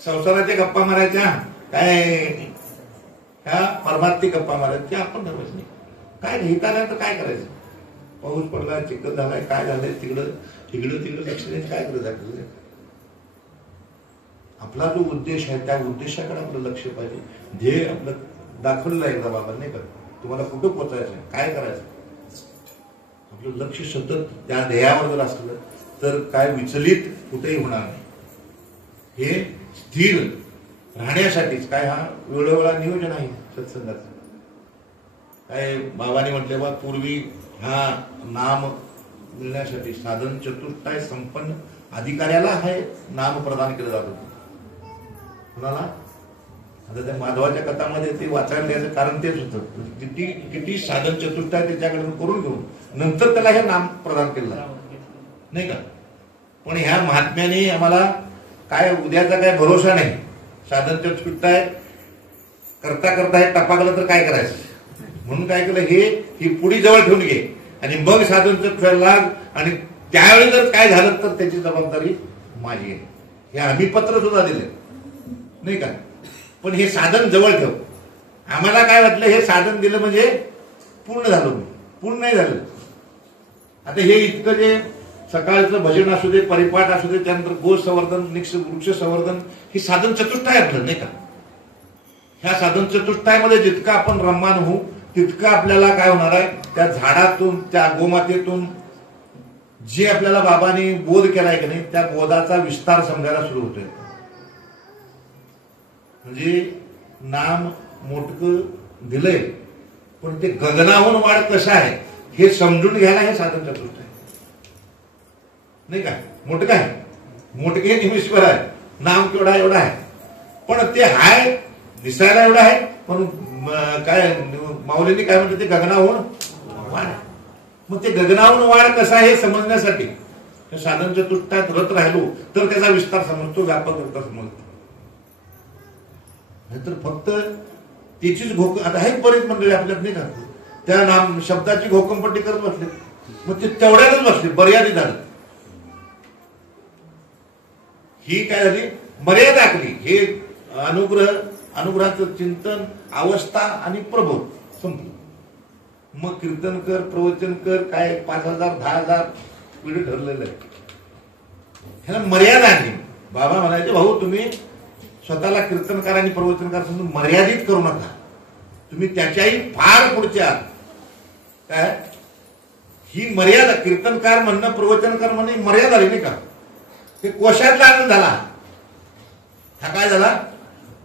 संसाराच्या गप्पा मारायच्या काय, ह्या परमार्थिक गप्पा मारायच्या, ते आपण ठरवायचं नाही. काय हित आल्यानंतर काय करायचं? पाऊस पडला, चिखल झालाय, काय झालंय, तिकडं लक्ष द्यायचं काय करत आपल्याला? आपला जो उद्देश आहे त्या उद्देशाकडे आपलं लक्ष पाहिजे. ध्येय आपलं दाखवलेलं आहे एकदा बाबा, नाही का? तुम्हाला कुठं पोचायचं, काय करायचं, आपलं लक्ष सतत त्या ध्येयावर जर असलं तर काय विचलित कुठेही होणार नाही. हे स्थिर राहण्यासाठीच काय हा वेळोवेळा नियोजन आहे सत्संगाचं. काय बाबांनी म्हटले बा, पूर्वी हा नाम मिळण्यासाठी साधन चतुष्टाय संपन्न अधिकाऱ्याला हे नाम प्रदान केलं जात होतं. कुणाला? आता त्या माधवाच्या कथामध्ये ते वाचायला द्यायचं कारण तेच होतं. किती साधन चतुष्टाय त्याच्याकडून करून घेऊन नंतर त्याला हे नाम प्रदान केलं, नाही का? पण ह्या महात्म्याने आम्हाला काय उद्याचा काय भरोसा नाही. साधन चतुष्टाय करता करता हे टपाकलं तर काय करायचं? म्हणून काय केलं, ही पुडी जवळ ठेवून घे आणि मग साधन चतुष्टाय लाग, आणि त्यावेळी जर काय झालं तर त्याची जबाबदारी माझी आहे. हे आम्ही पत्र सुद्धा दिले, नाही का? पण हे साधन जवळ ठेव. आम्हाला काय वाटलं, हे साधन दिलं म्हणजे पूर्ण झालं, पूर्ण नाही झालं. आता हे इतकं जे सकाळचं भजन असू दे, परिपाठ असू दे, त्यानंतर गो संवर्धन, वृक्ष संवर्धन, हे साधन चतुष्टाय आपलं, नाही का? ह्या साधन चतुष्टायमध्ये जितकं आपण रममान होऊ तितकं आपल्याला काय होणार आहे, त्या झाडातून, त्या गोमातेतून जे आपल्याला बाबांनी बोध केलाय की नाही, त्या बोधाचा विस्तार समजायला सुरू होतोय. म्हणजे नाम मोठकं दिलंय, पण ते गगनाहून वाढ कसं आहे हे समजून घ्यायला हे साधन चतुष्टाय, नाही का? मोठकं आहे, मोठके निमिषभर आहे, नाम केवढा एवढा आहे, पण ते हाय दिसायला एवढं आहे, पण काय माऊलींनी काय म्हणते, ते गगनाहून वाढ. मग ते गगनाहून वाढ कसा हे समजण्यासाठी साधन चतुष्टायात रत राहिलो तर त्याचा विस्तार समजतो, व्यापक करता समजतो. नाहीतर फक्त त्याचीच आता हे बरेच मंडळी आपल्यात नाही का, त्या नाम शब्दाची घोकंपट्टी करत बसले, मग ते तेवढ्यातच बसले, मर्यादित झालं. ही काय झाली, मर्यादा आखली. हे अनुग्रहाचं चिंतन, अवस्था आणि प्रबोध संपलं. मग कीर्तन कर, प्रवचन कर, काय 5,000 10,000 पिढी ठरलेलं आहे. ह्याला मर्यादा आणली. बाबा म्हणायचे, भाऊ तुम्ही स्वतःला कीर्तनकार आणि प्रवचनकार समजून मर्यादित करू नका, तुम्ही त्याच्याही फार पुढच्या. काय ही मर्यादा, कीर्तनकार म्हणणं, प्रवचनकार म्हणणं मर्यादा आली, नाही का? हे कोशातला आनंद झाला. हा काय झाला?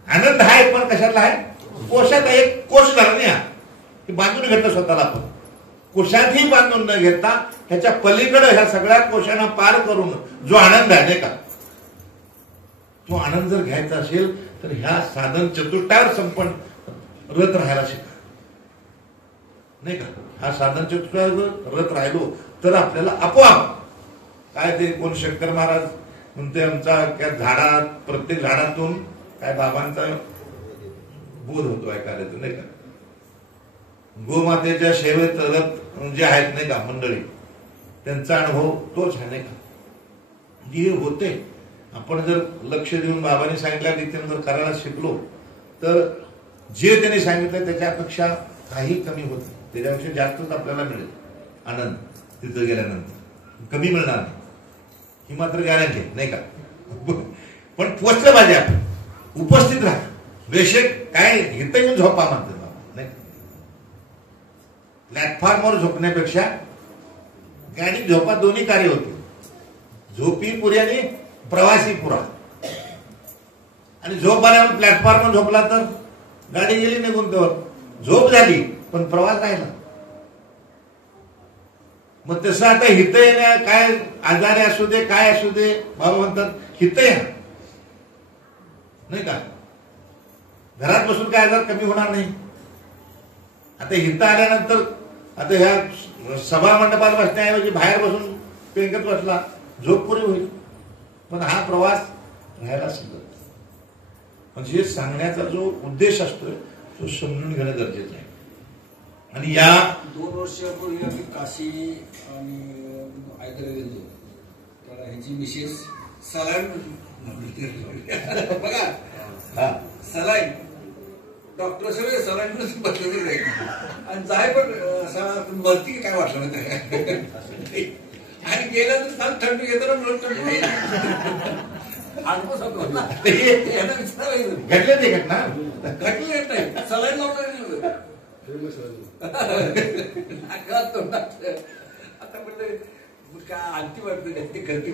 आनंद आहे, पण कशातला आहे? कोशात. एक कोश झाला नाही, हा बांधून घेतलं स्वतःला. आपण कोशातही बांधून न घेता ह्याच्या पलीकडे ह्या सगळ्या कोशांना पार करून जो आनंद आहे, नाही का, तो आनंद जर घ्यायचा असेल तर ह्या साधन चतुष्टायावर संपन्न रत राहायला शिका, नाही का? हा साधन चतुष्टायावर रत राहिलो तर आपल्याला आपोआप काय, ते कोण शंकर महाराज म्हणते, आमचा त्या झाडात, प्रत्येक झाडातून काय बाबांचा बोध होतो ऐकायला, नाही का? गोमातेच्या सेवेत रत जे आहेत, नाही का, मंडळी, त्यांचा अनुभव तोच आहे, नाही का? हे होते. आपण जर लक्ष देऊन बाबांनी सांगितल्या रीतीने जर करायला शिकलो तर जे त्यांनी सांगितलं त्याच्यापेक्षा काही कमी होत नाही, त्याच्यापेक्षा जास्तच आपल्याला मिळेल आनंद. तिथं गेल्यानंतर कमी मिळणार नाही, ही मात्र गॅरंटी, नाही का? पण पोचलं पाहिजे आपण, उपस्थित राहा. बेशक काय इथं येऊन झोपा म्हणतात नाही, प्लॅटफॉर्मवर झोपण्यापेक्षा गाडी झोपा दोन्ही कार्य होते. झोपी पुरी आणि प्रवासी पुरा. आणि झोप आल्यावर प्लॅटफॉर्मवर झोपला तर गाडी गेली निघून, तर झोप झाली पण प्रवास राहिला. मग तसं आता हिथं येण्या काय आजारी असू दे काय असू दे, बाबा म्हणतात हिथं या नाही का, घरात बसून काय आजार कमी होणार नाही. आता हिथं आल्यानंतर आता ह्या सभा मंडपात बसण्याऐवजी बाहेर बसून पेंगत बसला, झोप पुरी होईल. पण हा प्रवास राहायला शिकत. म्हणजे सांगण्याचा जो उद्देश असतोय तो समजून घेणं गरजेचं आहे. आणि या 2 वर्षापूर्वी आम्ही काशी आणि ऐकायला गेलो, तर ह्याची मिसेस सलाईन बघा, सलाईन डॉक्टर सगळे सलाईन बसलेले नाही. आणि जाय पण मरती काय वाटलं नाही. आणि गेलं तर फार थंडी घेतो ना, थंडी घडले ते घटना घडले नाही, सलाईन लावून आता म्हणजे काय आणखी वाटतं ते करते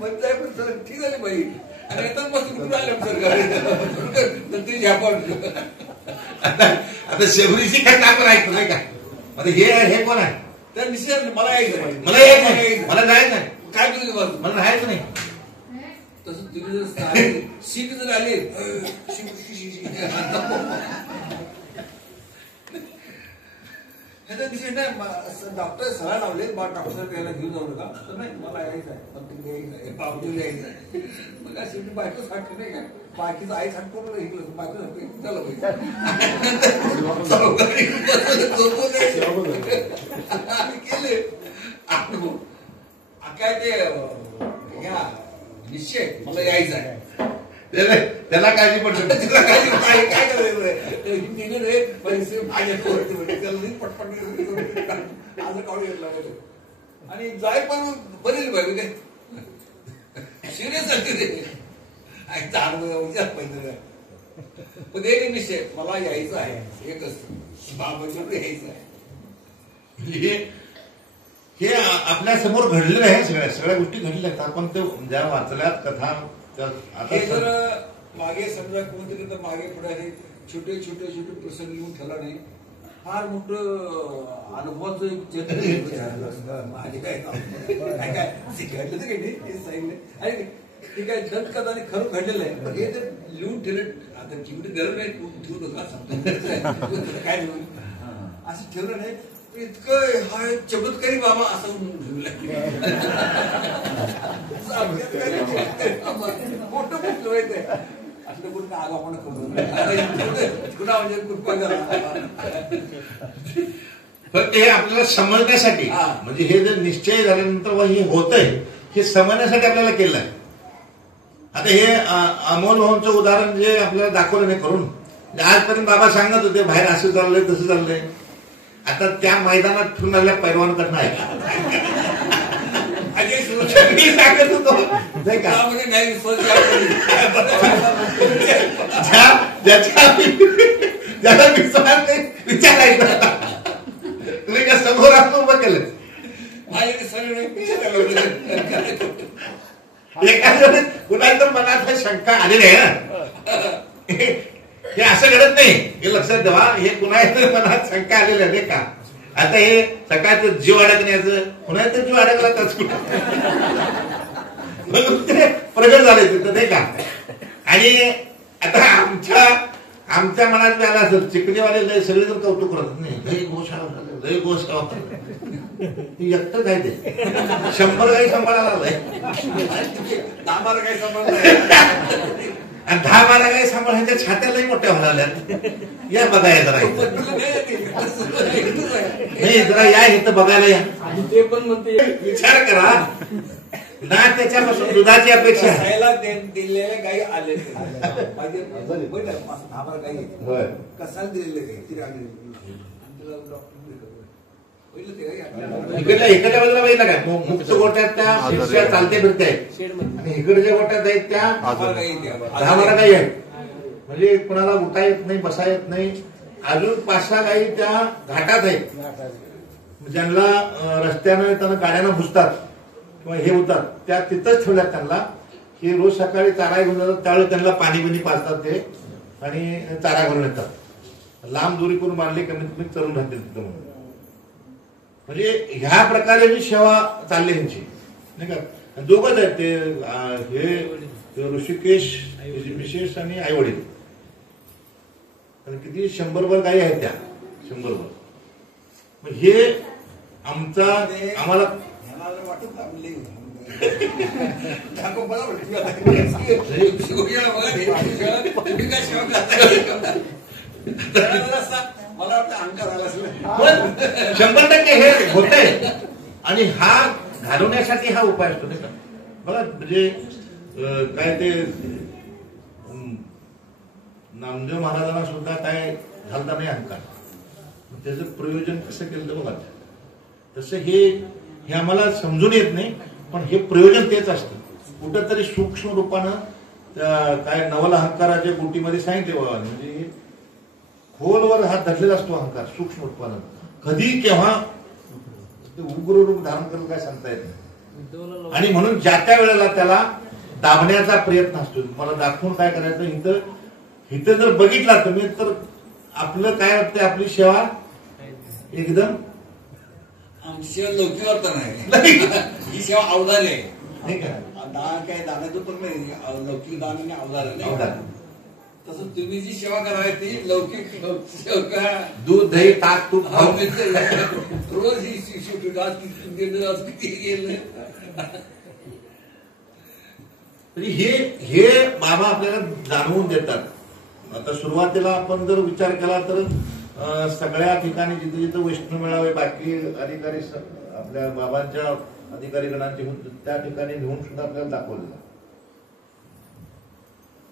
पण ठीक झाली बाई. आणि आता मस्त कुठून आले आता शेवरीची घटना आपण ऐकतो नाही का. आता हे कोण आहे, तर निश्चित मला यायचं, मला यायचं नाही, मला जायचं नाही, काय केलं मला राहायचं नाही. तसं तुम्ही जर शीख जर आले डॉक्टर सगळ्या लावले, डॉक्टर याला घेऊन जाऊ नका. तर नाही मला यायचं आहे, बाबूला यायचं आहे. मग अशी बायको सांगते नाही का, बाकीचं आई सांगतो बायको सांगते चला आम्ही केले. काय ते घ्या निश्चय मला यायचं आहे, त्याला काळजी पडली, काय करायचं रे पैसे माझ्या पटपट आज काढून घेतला. आणि जाय पण बरेल भाई काय सिरियस असते ते विचार पाहिजे. पण एक निश्चय मला यायचं आहे, एकच बाबाच्याकडे यायचं आहे. हे आपल्या समोर घडलेलं आहे, सगळ्या गोष्टी घडल्या आहेत. आपण ते ज्या वाचल्यात कथा हे जर मागे समजा कोणतरी तर मागे पुढे छोटे छोटे छोटे प्रसंग लिहून ठेवला नाही, फार मोठं अनुभवाचं माझे काय घडलं तर काही ते सांगितलं. आणि ते काय दंतकथा आणि खरं घडलेलं आहे, पण हे जर लिहून ठेवलं आता जेवढी गरज नाही ठेवू नका सांगतो काय लिहून असं ठेवलं नाही. इतकं हा चमत्कारी बाबा असं मोठं मोठं माहित आहे असलं कुठं आगापण करू कुणा म्हणजे कृपा करा. फक्त हे आपल्याला समजण्यासाठी, म्हणजे हे जर निश्चय झाल्यानंतर हे होतंय हे समजण्यासाठी आपल्याला केलं आहे. आता हे अमोल भाऊंचं उदाहरण जे आपल्याला दाखवलं नाही करून, आजपर्यंत बाबा सांगत होते बाहेर असं चाललंय तसं चाललंय. आता त्या मैदानात फिरून आलेल्या पैलवानकडनं आहे मी सांगत होतो नाही का, ज्याला विचार नाही विचारायचं तुम्ही का समोर आपण उभं केलं. एखाद्या कुणाला तर मनात शंका आलेली आहे ना, हे असं घडत नाही, हे लक्षात ठेवा. हे कुणाच्या मनात शंका आलेल्या नाही का. आता हे सकाळचं जीव अडकण्याचं, कुणाचं जीव अडकला त्याच कुठं ते प्रगट झाले तिथं नाही का. आणि आता आमच्या मनात झालं असं चिकणीवाले लय सगळे जण कौतुक करत नाही, लय गोशाळा झालं, लय गोशाळा एकटंच आहे ते 100 काही सांभाळायला आलाय, 10 काही सांभाळायला आणि 10-12 काही सांभाळायच्या छात्यालाही मोठ्या व्हायला या बघायला जरा नाही, जरा या इथं बघायला या. ते पण म्हणते विचार करा ना, त्याच्यापासून दुधाची अपेक्षा दिलेल्या गाई आले 10-12 गाई कसाला दिलेल्या गाई तिला डॉक्टर पहिलं ते इकडच्या बाजूला बघितलं काय मुक्त गोट्यात त्या शिर्ष्या चालते फिरते आहेत आणि इकडच्या गोट्यात आहेत त्या 10 12 गायी आहेत. म्हणजे कुणाला उठा येत नाही, बसा येत नाही. अजून 5-6 गायी त्या घाटात आहेत, ज्यांना रस्त्यानं त्यांना गाड्यानं घुसतात किंवा हे होतात, त्या तिथंच ठेवल्यात त्यांना की रोज सकाळी चारा घेऊन जातात, त्यावेळी त्यांना पाणी बिणी पाजतात ते आणि चारा घालून येतात. लांब दुरी करून बांधली, कमीत कमी चरून राहतील तिथं म्हणून. म्हणजे ह्या प्रकारे जी सेवा चालली ह्यांची नाही का. दोघंच आहेत ते, हे ऋषिकेश विशेष आणि आई वडील. किती 100 गायी आहेत त्या, 100. मग हे आम्हाला वाटत मला वाटतं अंकार आला असेल. 100% हे होतंय. आणि हा घालवण्यासाठी हा उपाय असतो नाही का. बघा म्हणजे काय ते नामदेव महाराजांना सुद्धा काय घालता नाही अहंकार, त्याचं प्रयोजन कसं केलं तर बघा. तसं हे आम्हाला समजून येत नाही, पण हे प्रयोजन तेच असतं. कुठंतरी सूक्ष्म रूपानं काय नवल अहंकाराच्या गोटीमध्ये सांगितले बाबा, म्हणजे खोलवर हात धरलेला असतो अहंकार सूक्ष्म रूपानं. कधी केव्हा उग्र रूप धारण करेल काय सांगता येत नाही. आणि म्हणून ज्या त्या वेळेला त्याला दाबण्याचा प्रयत्न असतो. मला दाखवून काय करायचं, इथं जर बघितला तुम्ही तर आपलं काय वाटतं, आपली सेवा एकदम आमची सेवा लौकिक अर्थ नाही, ही सेवा अवधान आहे. नाही का. दान काय दानाचं पण नाही, लौकिक दान आणि अवधान नाही. अवधान. तसं तुम्ही जी सेवा करावी ती लौकिक सेवा. दूध दही ताक तूप खाऊन रोज ही किती गेलं. हे बाबा आपल्याला जाणवून देतात. आता सुरुवातीला आपण जर विचार केला तर सगळ्या ठिकाणी जिथे जिथे वैष्णव मेळावे बाकी अधिकारी आपल्या बाबांच्या अधिकारी गणांचे त्या ठिकाणी नेऊन सुद्धा आपल्याला दाखवलं.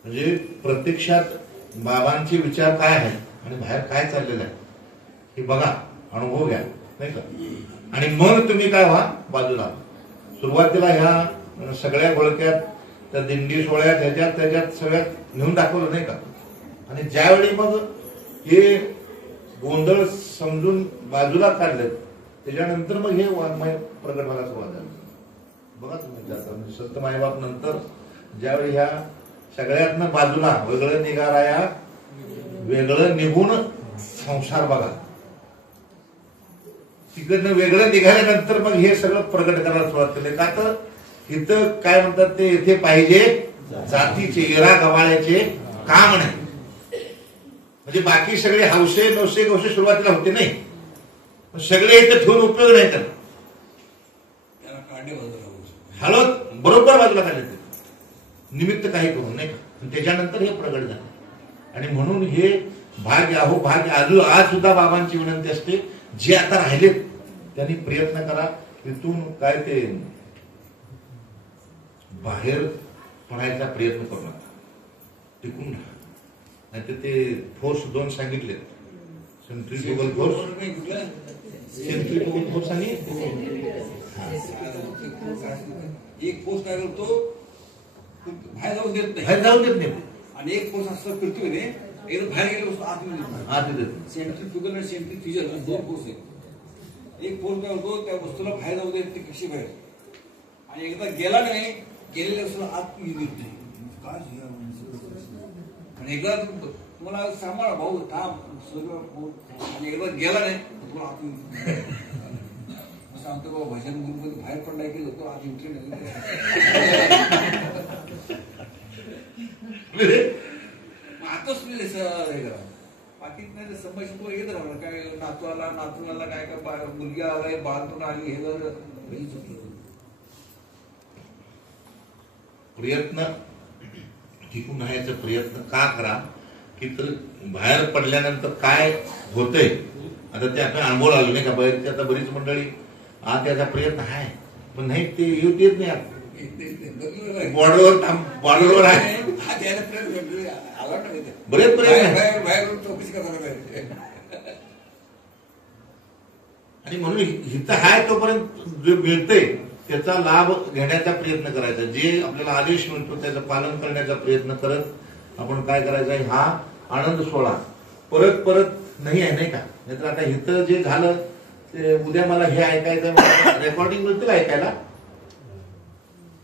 म्हणजे प्रत्यक्षात बाबांचे विचार काय आहेत आणि बाहेर काय चाललेलं आहे हे बघा, अनुभव घ्या नाही का. आणि मग तुम्ही काय व्हा बाजूला. सुरुवातीला ह्या सगळ्या गोळक्यात त्या दिंडी सोहळ्यात त्याच्यात सगळ्यात नेऊन दाखवलं नाही का. आणि ज्यावेळी मग हे गोंधळ समजून बाजूला काढले त्याच्यानंतर मग हे वाङ्मय प्रगट व्हायला सुरुवात झाली. बघा तुम्ही संत मायबाप नंतर ज्यावेळी ह्या सगळ्यातनं बाजूला वेगळं निघाराया वेगळं निघून संसार बघा, तिकडनं वेगळं निघाल्यानंतर मग हे सगळं प्रगट करायला सुरुवात केली. का तर इथं काय म्हणतात ते, इथे पाहिजे जातीचे इरा गवाळ्याचे काम नाही. म्हणजे बाकी सगळे हौसे नवसे गवसे सुरुवातीला होते नाही, सगळे इथं ठेवून उपयोग नाही त्याला. हळद बरोबर बाजूला काढले ते निमित्त काही करून नाही का. त्याच्यानंतर हे प्रगट झालं. आणि म्हणून हे भाग्य अहो भाग्य आज सुद्धा बाबांची विनंती असते, जे आता राहिलेत त्यांनी प्रयत्न करा इथून काय ते बाहेर पडायचा प्रयत्न करू नका, टिकून राहा. नाही तर ते फोर्स 2 सांगितले, सेंट्रिफ्युगल फोर्स आणि एक पोस्ट काय करतो बाहेर जाऊन देत नाही, बाहेर जाऊन देत नाही. आणि एक पोस्ट असं फिरतोय एकदा बाहेर गेलो आत देत. सेंट्रिफ्युगल आणि सेंट्रिफ्युजल 2 पोस्ट आहेत. एक पोस्ट काय होतो त्या वस्तूला बाहेर जाऊ देत ते कशी बाहेर, आणि एकदा गेला नाही गेलेल्या वस्तूला आत येऊ देत नाही. आणि एकदा तुम्हाला सांभाळा भाऊ थांब, आणि एकदा गेला नाही तुम्हाला आत सांगतो बाबा भजन गुरुमध्ये बाहेर पडलाय की लोक आत उठले नाही. आताच हे करा बाकी नाही समज येत राहणार. काय नातूला काय काय मुलगी आलाय बाळपण आली हे जर प्रयत्न टिकून राहायचा प्रयत्न का करा की तर बाहेर पडल्यानंतर काय होतंय आता ते आपण अनुभव आलो नाही का. बाहेरची आता बरीच मंडळी त्याचा प्रयत्न आहे पण नाही ते येत नाही. बॉर्डरवर आहे बरेच प्रयत्न. आणि म्हणून हिथं हाय तोपर्यंत जो मिळतंय त्याचा लाभ घेण्याचा प्रयत्न करायचा. जे आपल्याला आदेश मिळतो त्याचं पालन करण्याचा प्रयत्न करत आपण काय करायचं आहे, हा आनंद सोहळा परत परत नाही आहे, नाही का. नाहीतर आता इथं जे झालं ते उद्या मला हे ऐकायचं, रेकॉर्डिंग मिळतील ऐकायला.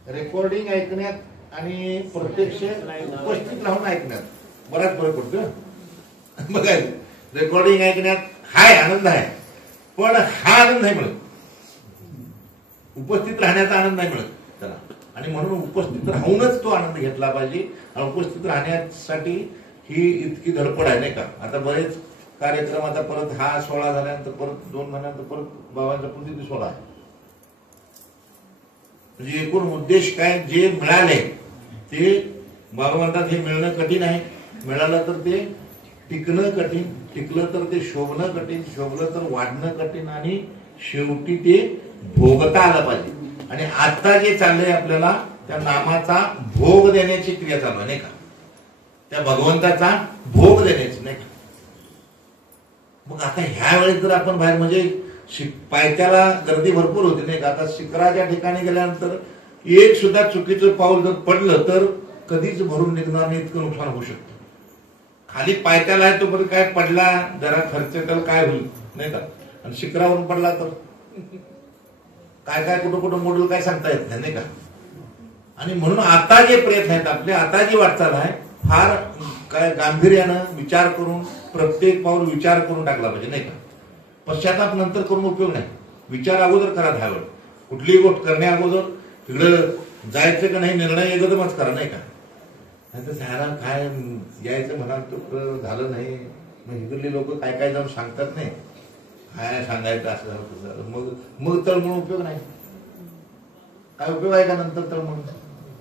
रेकॉर्डिंग ऐकण्यात आणि प्रत्यक्ष उपस्थित राहून ऐकण्यात बराच फरक पडतो. बघायचं, रेकॉर्डिंग ऐकण्यात हाय आनंद आहे, पण हा आनंद नाही मिळत, उपस्थित राहण्याचा आनंद नाही मिळत त्याला. आणि म्हणून उपस्थित राहूनच तो आनंद घेतला पाहिजे. आणि उपस्थित राहण्यासाठी ही इतकी धडपड आहे, नाही का. आता बरेच कार्यक्रम, आता परत हा सोहळा झाल्यानंतर परत 2 महिन्यानंतर परत बाबांचा पुण्यतिथी सोहळा आहे. म्हणजे एकूण उद्देश काय, जे मिळाले ते बाबा म्हणतात हे मिळणं कठीण आहे, मिळालं तर ते टिकणं कठीण, टिकलं तर ते शोभणं कठीण, शोभलं तर वाढणं कठीण, आणि शेवटी ते भोगता आलं पाहिजे. आणि आता जे चाललंय आपल्याला त्या नामाचा भोग देण्याची क्रिया चालू आहे, नाही का. त्या भगवंताचा भोग देण्याची, नाही का. मग आता ह्या वेळेस जर आपण बाहेर म्हणजे पायथ्याला गर्दी भरपूर होती, नाही का. आता शिखराच्या ठिकाणी गेल्यानंतर एक सुद्धा चुकीचं पाऊल जर पडलं तर कधीच भरून निघणार नाही, इतकं नुकसान होऊ शकतं. खाली पायथ्याला आहे तोपर्यंत काय पडला जरा खर्च काय होईल, नाही का. आणि शिखरावरून पडला तर काय काय कुठं कुठं मोडलं काय सांगता येत नाही, नाही का. आणि म्हणून आता जे प्रयत्न आहेत आपले, आता जी वाटचाल आहे, फार काय गांभीर्यानं विचार करून प्रत्येक पाऊल विचार करून टाकला पाहिजे, नाही का. पश्चाताप नंतर करून उपयोग नाही, विचार अगोदर करा. त्यावेळेस कुठलीही गोष्ट करण्या अगोदर तिकडं जायचं का नाही निर्णय एकदमच करा, नाही का. नाही तर सारा काय यायचं म्हणाल तर झालं नाही, मग इकडली लोक काय काय जाऊन सांगतात, नाही काय सांगायचं असं झालं तसं झालं, मग तळ म्हणून उपयोग नाही. काय उपयोग आहे का नंतर तळ म्हणून,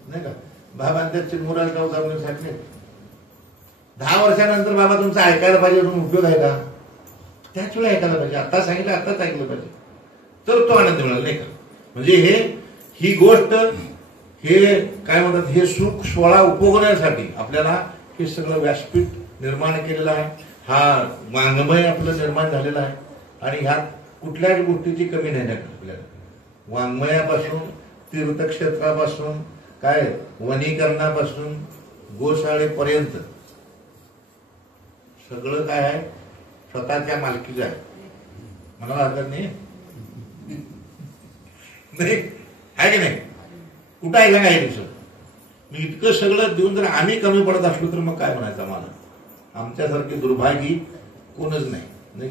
नाही का. बाबांच्या चिरमुराच्या उदाहरण सांगितले, 10 वर्षानंतर बाबा तुमचं ऐकायला पाहिजे, म्हणून उपयोग आहे का. त्याच वेळी ऐकायला पाहिजे, आता सांगितलं आताच ऐकलं पाहिजे, तर तो आनंद मिळेल, नाही का. म्हणजे ही गोष्ट, हे काय म्हणतात, हे सुख सोहळा उपभोगण्यासाठी आपल्याला हे सगळं व्यासपीठ निर्माण केलेलं आहे. हा वाङ्मय आपलं निर्माण झालेलं आहे. आणि ह्यात कुठल्याच गोष्टीची कमी नाही आपल्याला. वाङ्मयापासून, तीर्थक्षेत्रापासून, काय वनीकरणापासून, गोशाळेपर्यंत सगळं काय आहे स्वतःच्या मालकीचं आहे. मला हरकत नाही आहे की नाही. कुठं आहे का काय दुसरं. मी इतकं सगळं देऊन जर आम्ही कमी पडत असलो तर मग काय म्हणायचं आम्हाला. आमच्यासारखी दुर्भागी कोणच नाही.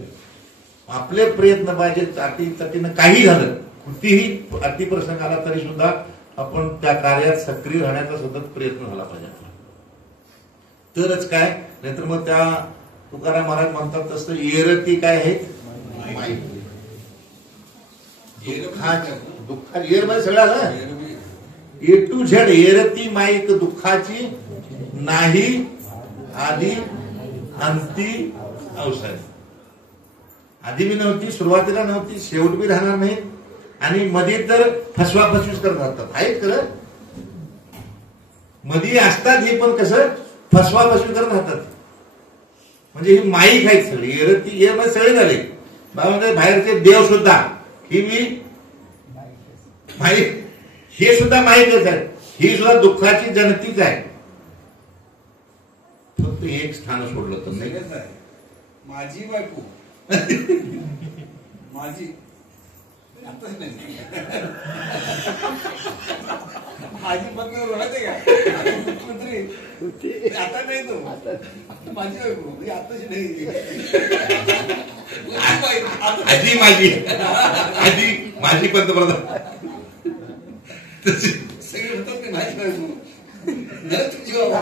आपले प्रयत्न पाहिजे. चाटीनं काही झालं, कुठेही अतिप्रसंग आला तरी सुद्धा आपण त्या कार्यात सक्रिय राहण्याचा सतत प्रयत्न झाला पाहिजे आपला. तरच काय, नाहीतर मग त्या तुकाराम महाराज म्हणतात तसं येरती काय आहे दुःखा येर मध्ये सगळं आलं. ए टू झेड येरती माईक दुःखाची नाही आधी अंती अवसाय. आधी बी नव्हती, सुरुवातीला नव्हती, शेवट बी राहणार नाही. आणि मध्ये तर फसवाफसवीच करत राहतात. आहेत खरं मध्ये असतात, हे पण कसं फसवाफसवी करत राहतात. म्हणजे ही माईक आहेत सगळी. येरती ये मध्ये सगळे झाले बाहेरचे देव सुद्धा ही मी माईक, हे सुद्धा माईकच आहे. ही सुद्धा दुःखाची जनतीच आहे. फक्त एक स्थान सोडलं तर नाही. माझी बायको माझी आताच नाही माझी पत्नी राहते का मुख्यमंत्री आता नाही तो माझी बायको आताच नाही. आजी माझी आजी माझी पंतप्रधान सगळे म्हणतात की माझी बायको न तुझी बाबा.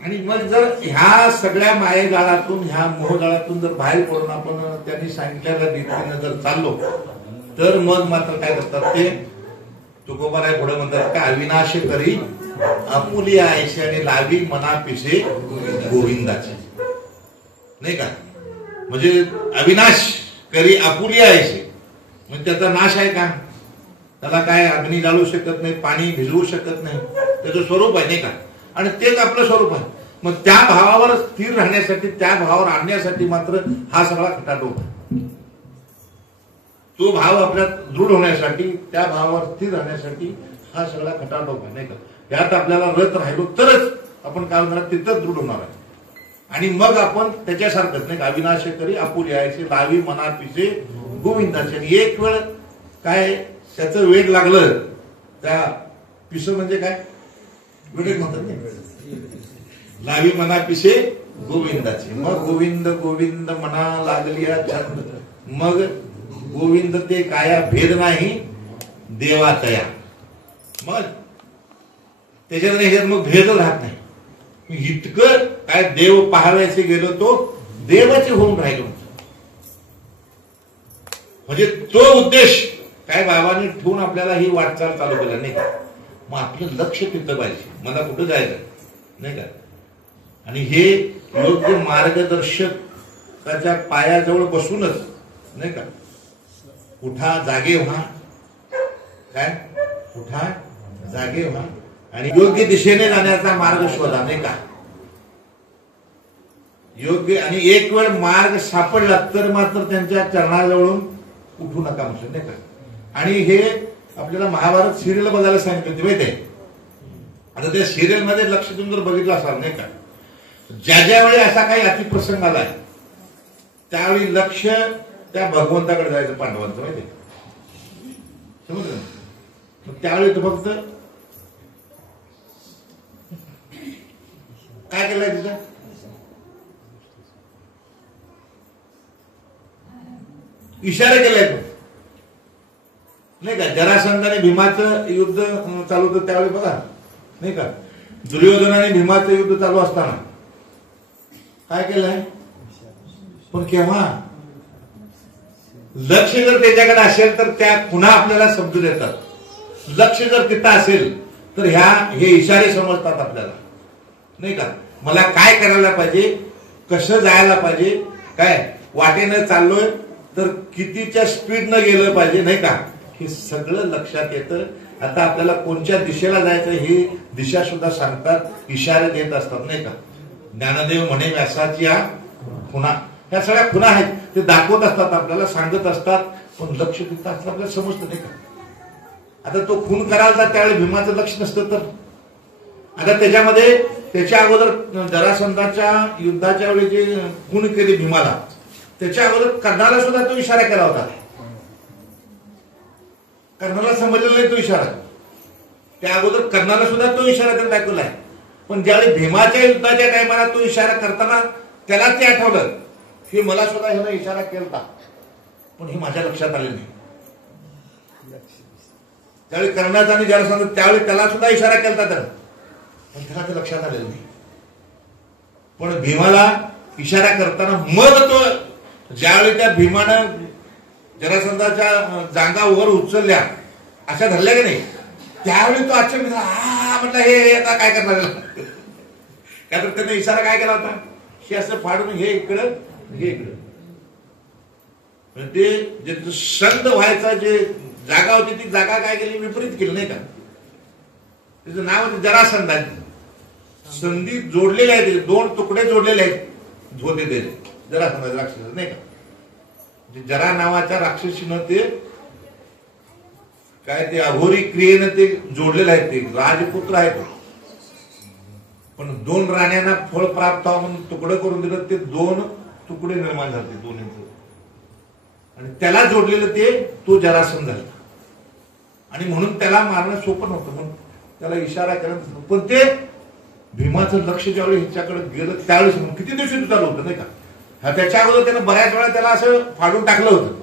आणि मग जर ह्या सगळ्या मायेजाळातून, ह्या मोहजाळातून जर बाहेर पडून आपण त्यांनी सांगितलेल्या रीतीने जर चाललो तर मग मात्र काय करतात ते तुकोबाराय पुढे म्हणतात का अविनाश करी आपुली आयशे आणि लावी मनापिसे गोविंदाचे. नाही का. म्हणजे अविनाश करी आपुली आयशे म्हणजे त्याचा नाश आहे का. त्याला काय अग्नी जाळू शकत नाही, पाणी भिजवू शकत नाही. त्याचं स्वरूप आहे, नाही का. आणि तेच आपलं स्वरूप आहे. मग त्या भावावर स्थिर राहण्यासाठी, त्या भावावर आणण्यासाठी मात्र हा सगळा खटाटोप आहे. तो भाव आपल्यात दृढ होण्यासाठी, त्या भावावर स्थिर राहण्यासाठी हा सगळा खटाटोप आहे, नाही का. यात आपल्याला रत राहिलो तरच आपण काय होणार, तिथंच दृढ होणार आहे. आणि मग आपण त्याच्यासारखंच नाही का, अविनाशी करी आपुल्याचे लावी मना पिसे गोविंदाचे. आणि एक वेळ काय त्याचं वेळ लागलं, त्या पिस म्हणजे काय वेळ म्हणतात नाही, लावी मना पिसे गोविंदाचे. मग गोविंद गोविंद म्हणा लागली छंद, मग गोविंद ते काया भेद नाही देवातया. मग त्याच्यात मग भेद राहत नाही. इतकं काय देव पाहावयाचे गेलो तो देवाचे होऊन राहिलो. म्हणजे तो उद्देश काय बाबांनी ठेवून आपल्याला ही वाटचाल चालू केला नाही का. मग आपलं लक्ष तिथं पाहिजे, मला कुठं जायचं नाही का. आणि हे योग्य मार्गदर्शकाच्या पायाजवळ बसूनच नाही का, उठा जागे व्हा, काय उठा जागे व्हा आणि योग्य दिशेने जाण्याचा मार्ग शोधा नाही का. योग्य आणि एक वेळ मार्ग सापडला तर मात्र त्यांच्या चरणाजवळून उठू नका म्हणतो नाही का. आणि हे आपल्याला महाभारत सिरियल बघायला सांगितलं होते माहिती आहे. आता त्या सिरियल मध्ये लक्ष तुम्ही जर बघितलं असाल नाही का, ज्या ज्यावेळी असा काही अतिप्रसंग आलाय त्यावेळी लक्ष त्या भगवंताकडे जायचं पांडवांचं माहिती आहे. समजलं. मग त्यावेळी तो फक्त काय केलंय तिथं, इशारा केलाय तो नाही का. जरासंधाने भीमाचं युद्ध चालू होतं त्यावेळी बघा नाही का, दुर्योधनाने भीमाचं युद्ध चालू असताना काय केलंय, पण केव्हा लक्ष जर त्याच्याकडे असेल तर त्या पुन्हा आपल्याला समजून येतात. लक्ष जर तिथं असेल तर हे इशारे समजतात आपल्याला नाही का. मला काय करायला पाहिजे, कसं जायला पाहिजे, काय वाटेनं चाललोय तर कितीच्या स्पीडनं गेलं पाहिजे नाही का, हे सगळं लक्षात येतं. आता आपल्याला कोणत्या दिशेला जायचं ही दिशा सुद्धा सांगतात, इशारे देत असतात नाही का. ज्ञानदेव म्हणे व्यासाची या खुणा, ह्या सगळ्या खुणा आहेत, ते दाखवत असतात आपल्याला, सांगत असतात. पण लक्ष तिथं असलं आपल्याला समजतं नाही का. आता तो खून करायचा त्यावेळी भीमाचं लक्ष नसतं तर. आता त्याच्यामध्ये त्याच्या अगोदर जरासंधाच्या युद्धाच्या वेळी जे खून केली भीमाला, त्याच्या अगोदर कर्णाला सुद्धा तो इशारा केला होता. कर्णाला समजलेला नाही तो इशारा, त्या अगोदर कर्णाला सुद्धा तो इशारा त्यांना दाखवलाय. पण ज्यावेळी भीमाच्या युद्धाच्या टायमाला तो इशारा करताना त्याला ते आठवलं की मला सुद्धा ह्यानं इशारा केला, पण हे माझ्या लक्षात आले नाही. त्यावेळी कर्णाचा आणि जरासंध त्यावेळी त्याला सुद्धा इशारा केला त्यानं, पण त्याला ते लक्षात आलेलं नाही. पण भीमाला इशारा करताना मग तो ज्यावेळी त्या भीमानं जरासंधाच्या जांगा वर उचलल्या अशा धरल्या की नाही, त्यावेळी तो आश्चर्य म्हटलं हे आता काय करणार. का तर त्याने इशारा काय केला होता, हे असं फाडून हे इकडं हे इकडं. ते जे संध व्हायचा जे जागा होती ती जागा काय केली, विपरीत केली नाही का. त्याचं नाव होतं जरासंधाची. संधी जोडलेल्या आहेत, दोन तुकडे जोडलेले आहेत होते ते जरासंधाचे राक्षस नाही का. जरा नावाच्या राक्षसीनं ते काय ते अघोरी क्रियेनं ते जोडलेले आहेत, ते राजपुत्र आहेत. पण दोन राण्यांना फळ प्राप्त व्हावं म्हणून तुकडं करून दिलं, ते दोन तुकडे निर्माण झाले दोन्हीचे. आणि त्याला जोडलेलं ते तो जरासंध झाला. आणि म्हणून त्याला मारणं सोपं नव्हतं, म्हणून त्याला इशारा केला. पण ते भीमाचं लक्ष ज्यावेळी ह्याच्याकडे गेलं त्यावेळेस किती दिवशी चालू होतं नाही का. त्याच्या अगोदर त्यानं बऱ्याच वेळा त्याला असं फाडून टाकलं होतं,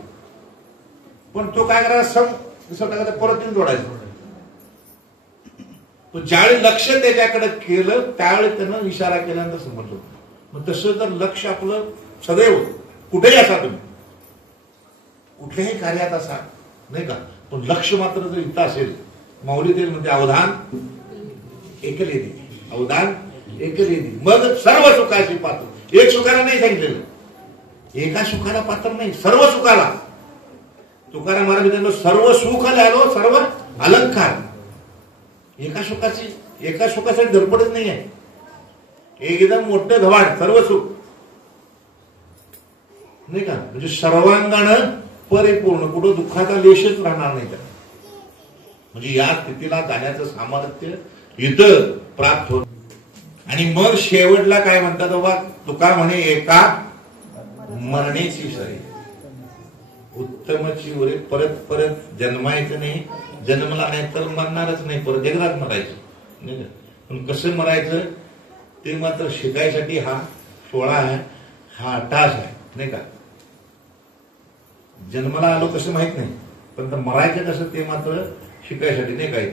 पण तो काय करायला परत येऊन जोडायचं. ज्यावेळी लक्ष त्याच्याकडे केलं त्यावेळी त्यानं इशारा केल्यानंतर समजलं. मग तसं जर लक्ष आपलं सदैव कुठेही असा, तुम्ही कुठल्याही कार्यात असा नाही का, पण लक्ष मात्र जर इथं असेल, माऊली ते म्हणजे अवधान एकलेदी, अवधान एकलेदी मग सर्व सुखाची पात्र. एक सुखाला नाही सांगितलेलं, एका सुखाला पात्र नाही, सर्व सुखाला. तुकाराम महाराज म्हणतो सर्व सुख आलो सर्व अलंकार. एका सुखासाठी धडपडच नाही आहे. एकदम मोठं धवाड सर्व सुख नाही का, म्हणजे सर्वांगानं परिपूर्ण, कुठं दुःखाचा लेशच राहणार नाही त्याला. म्हणजे या स्थितीला जाण्याचं सामर्थ्य इथं प्राप्त होत. आणि मग शेवटला काय म्हणतात बाबा, तुका म्हणे एका मरणेची सरी, उत्तमची उरे, परत परत जन्मायचं नाही, जन्मला नाही तर मरणारच नाही, परत एकदाच मरायचं नाही का. पण कसं मरायचं ते मात्र शिकायसाठी हा सोहळा आहे, हा तास आहे नाही का. जन्माला आलो कसं माहित नाही, पण मरायचं कसं ते मात्र शिकायसाठी नाही काय.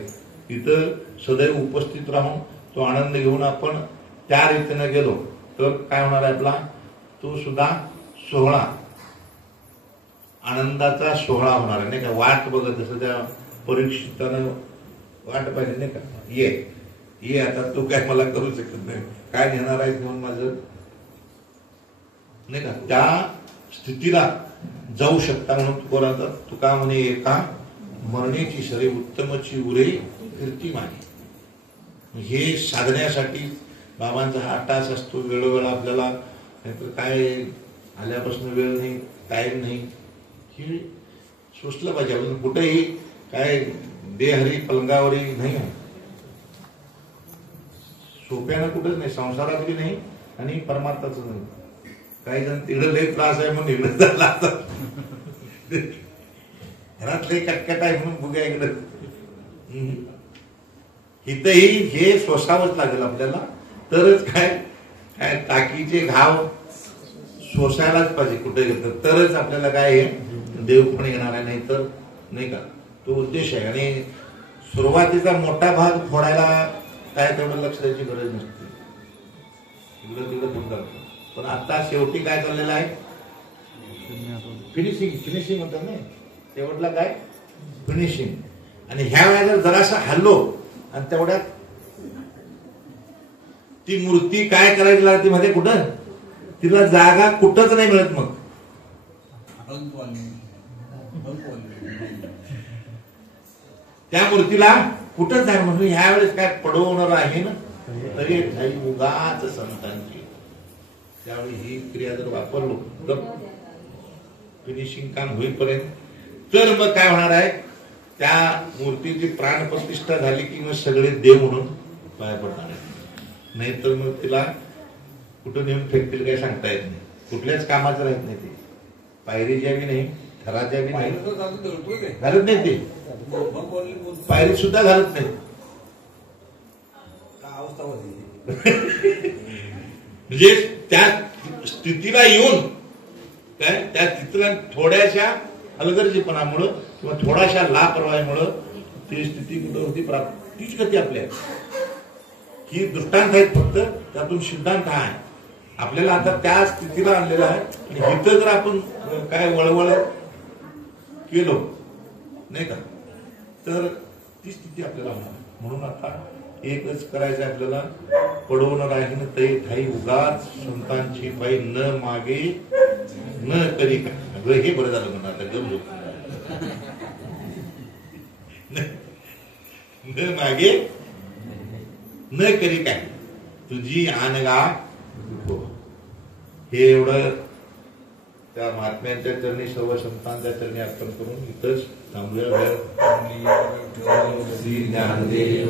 तिथं सदैव उपस्थित राहून तो आनंद घेऊन आपण त्या रीतीने गेलो तर काय होणार आहे आपला तो सुद्धा सोहळा, आनंदाचा सोहळा होणार आहे नाही का. वाट बघत जसं त्या परीक्षितानं वाट पाहिजे नाही का, ये आता तू काय मला करू शकत नाही, काय नेणार आहे म्हणून माझं नाही का. त्या स्थितीला जाऊ शकता म्हणून तुका म्हणे एका मरणेची सरे, उत्तमची उरे कीर्ती मागे. हे साधण्यासाठी बाबांचा हा तास असतो. वेळोवेळ आपल्याला नाहीतर काय आल्यापासून वेळ नाही, टाइम नाही, हे सुचलं पाहिजे. आपण कुठेही काय देहरी पलंगावरी नाही आहे, सोप्यानं कुठंच नाही, संसारातही नाही आणि परमार्थाच नाही. काही जण तिकडे लय त्रास आहे म्हणून इकडे झाला, घरात लय कटकट आहे म्हणून बघा इकडं. इथंही हे सोसावंच लागेल आपल्याला, तरच काय काय टाकीचे घाव सोसायलाच पाहिजे कुठे घेतलं तरच आपल्याला काय हे देव पण येणार आहे, नाही तर नाही का. तो उद्देश आहे. आणि सुरुवातीचा मोठा भाग फोडायला काय तेवढं लक्ष द्यायची गरज नसते, इकडं तिकडं होऊन जातं. पण आता शेवटी काय चाललेलं आहे, फिनिशिंग म्हणतात नाही, शेवटला काय फिनिशिंग. आणि ह्या वेळेला जरासं हल्लो आणि तेवढ्यात ती मूर्ती काय करायची लागते मध्ये, कुठं तिला जागा कुठंच नाही मिळत. मग त्या मूर्तीला कुठंच नाही म्हणून ह्या वेळेस काय पडवणार आहे ना, तरी उगाच संतांची. त्यावेळी ही क्रिया जर वापरलो तर फिनिशिंग काम होईपर्यंत, तर मग काय होणार आहे, त्या मूर्तीची प्राणप्रतिष्ठा झाली की मग सगळे देव म्हणून पाया पडणार आहे. नाहीतर मग तिला कुठं नेऊन फेकतील काही सांगता येत नाही, कुठल्याच कामाचं राहत नाही. ते पायरीच्या बी नाही, थराच्या बी नाही, घालत नाही ते, पायरी सुद्धा घालत नाही. म्हणजे त्या स्थितीला येऊन काय त्या स्थितीला थोड्याशा हलगर्जीपणामुळं किंवा थोड्याशा लापरवाहीमुळं ती स्थिती कुठं होती प्राप्त. तीच गती आपल्या ही दृष्टांत आहेत, फक्त त्यातून सिद्धांत हा आहे. आपल्याला आता त्या स्थितीला आणलेला आहे. आणि इथं जर आपण काय वळवळ केलो नाही का, तर ती स्थिती आपल्याला होणार. म्हणून आता एकच करायचं आपल्याला, पडवून राहीन तै ठाई उगाच संतांची पायी, न मागे न करी काय. हे बरं झालं म्हणा, गम झोप, न मागे न करी काय तुझी आनगा. हे एवढं त्या महात्म्यांच्या चरणी, सर्व संतांच्या चरणी अर्पण करून इथंच थांबूया. ज्ञानदेव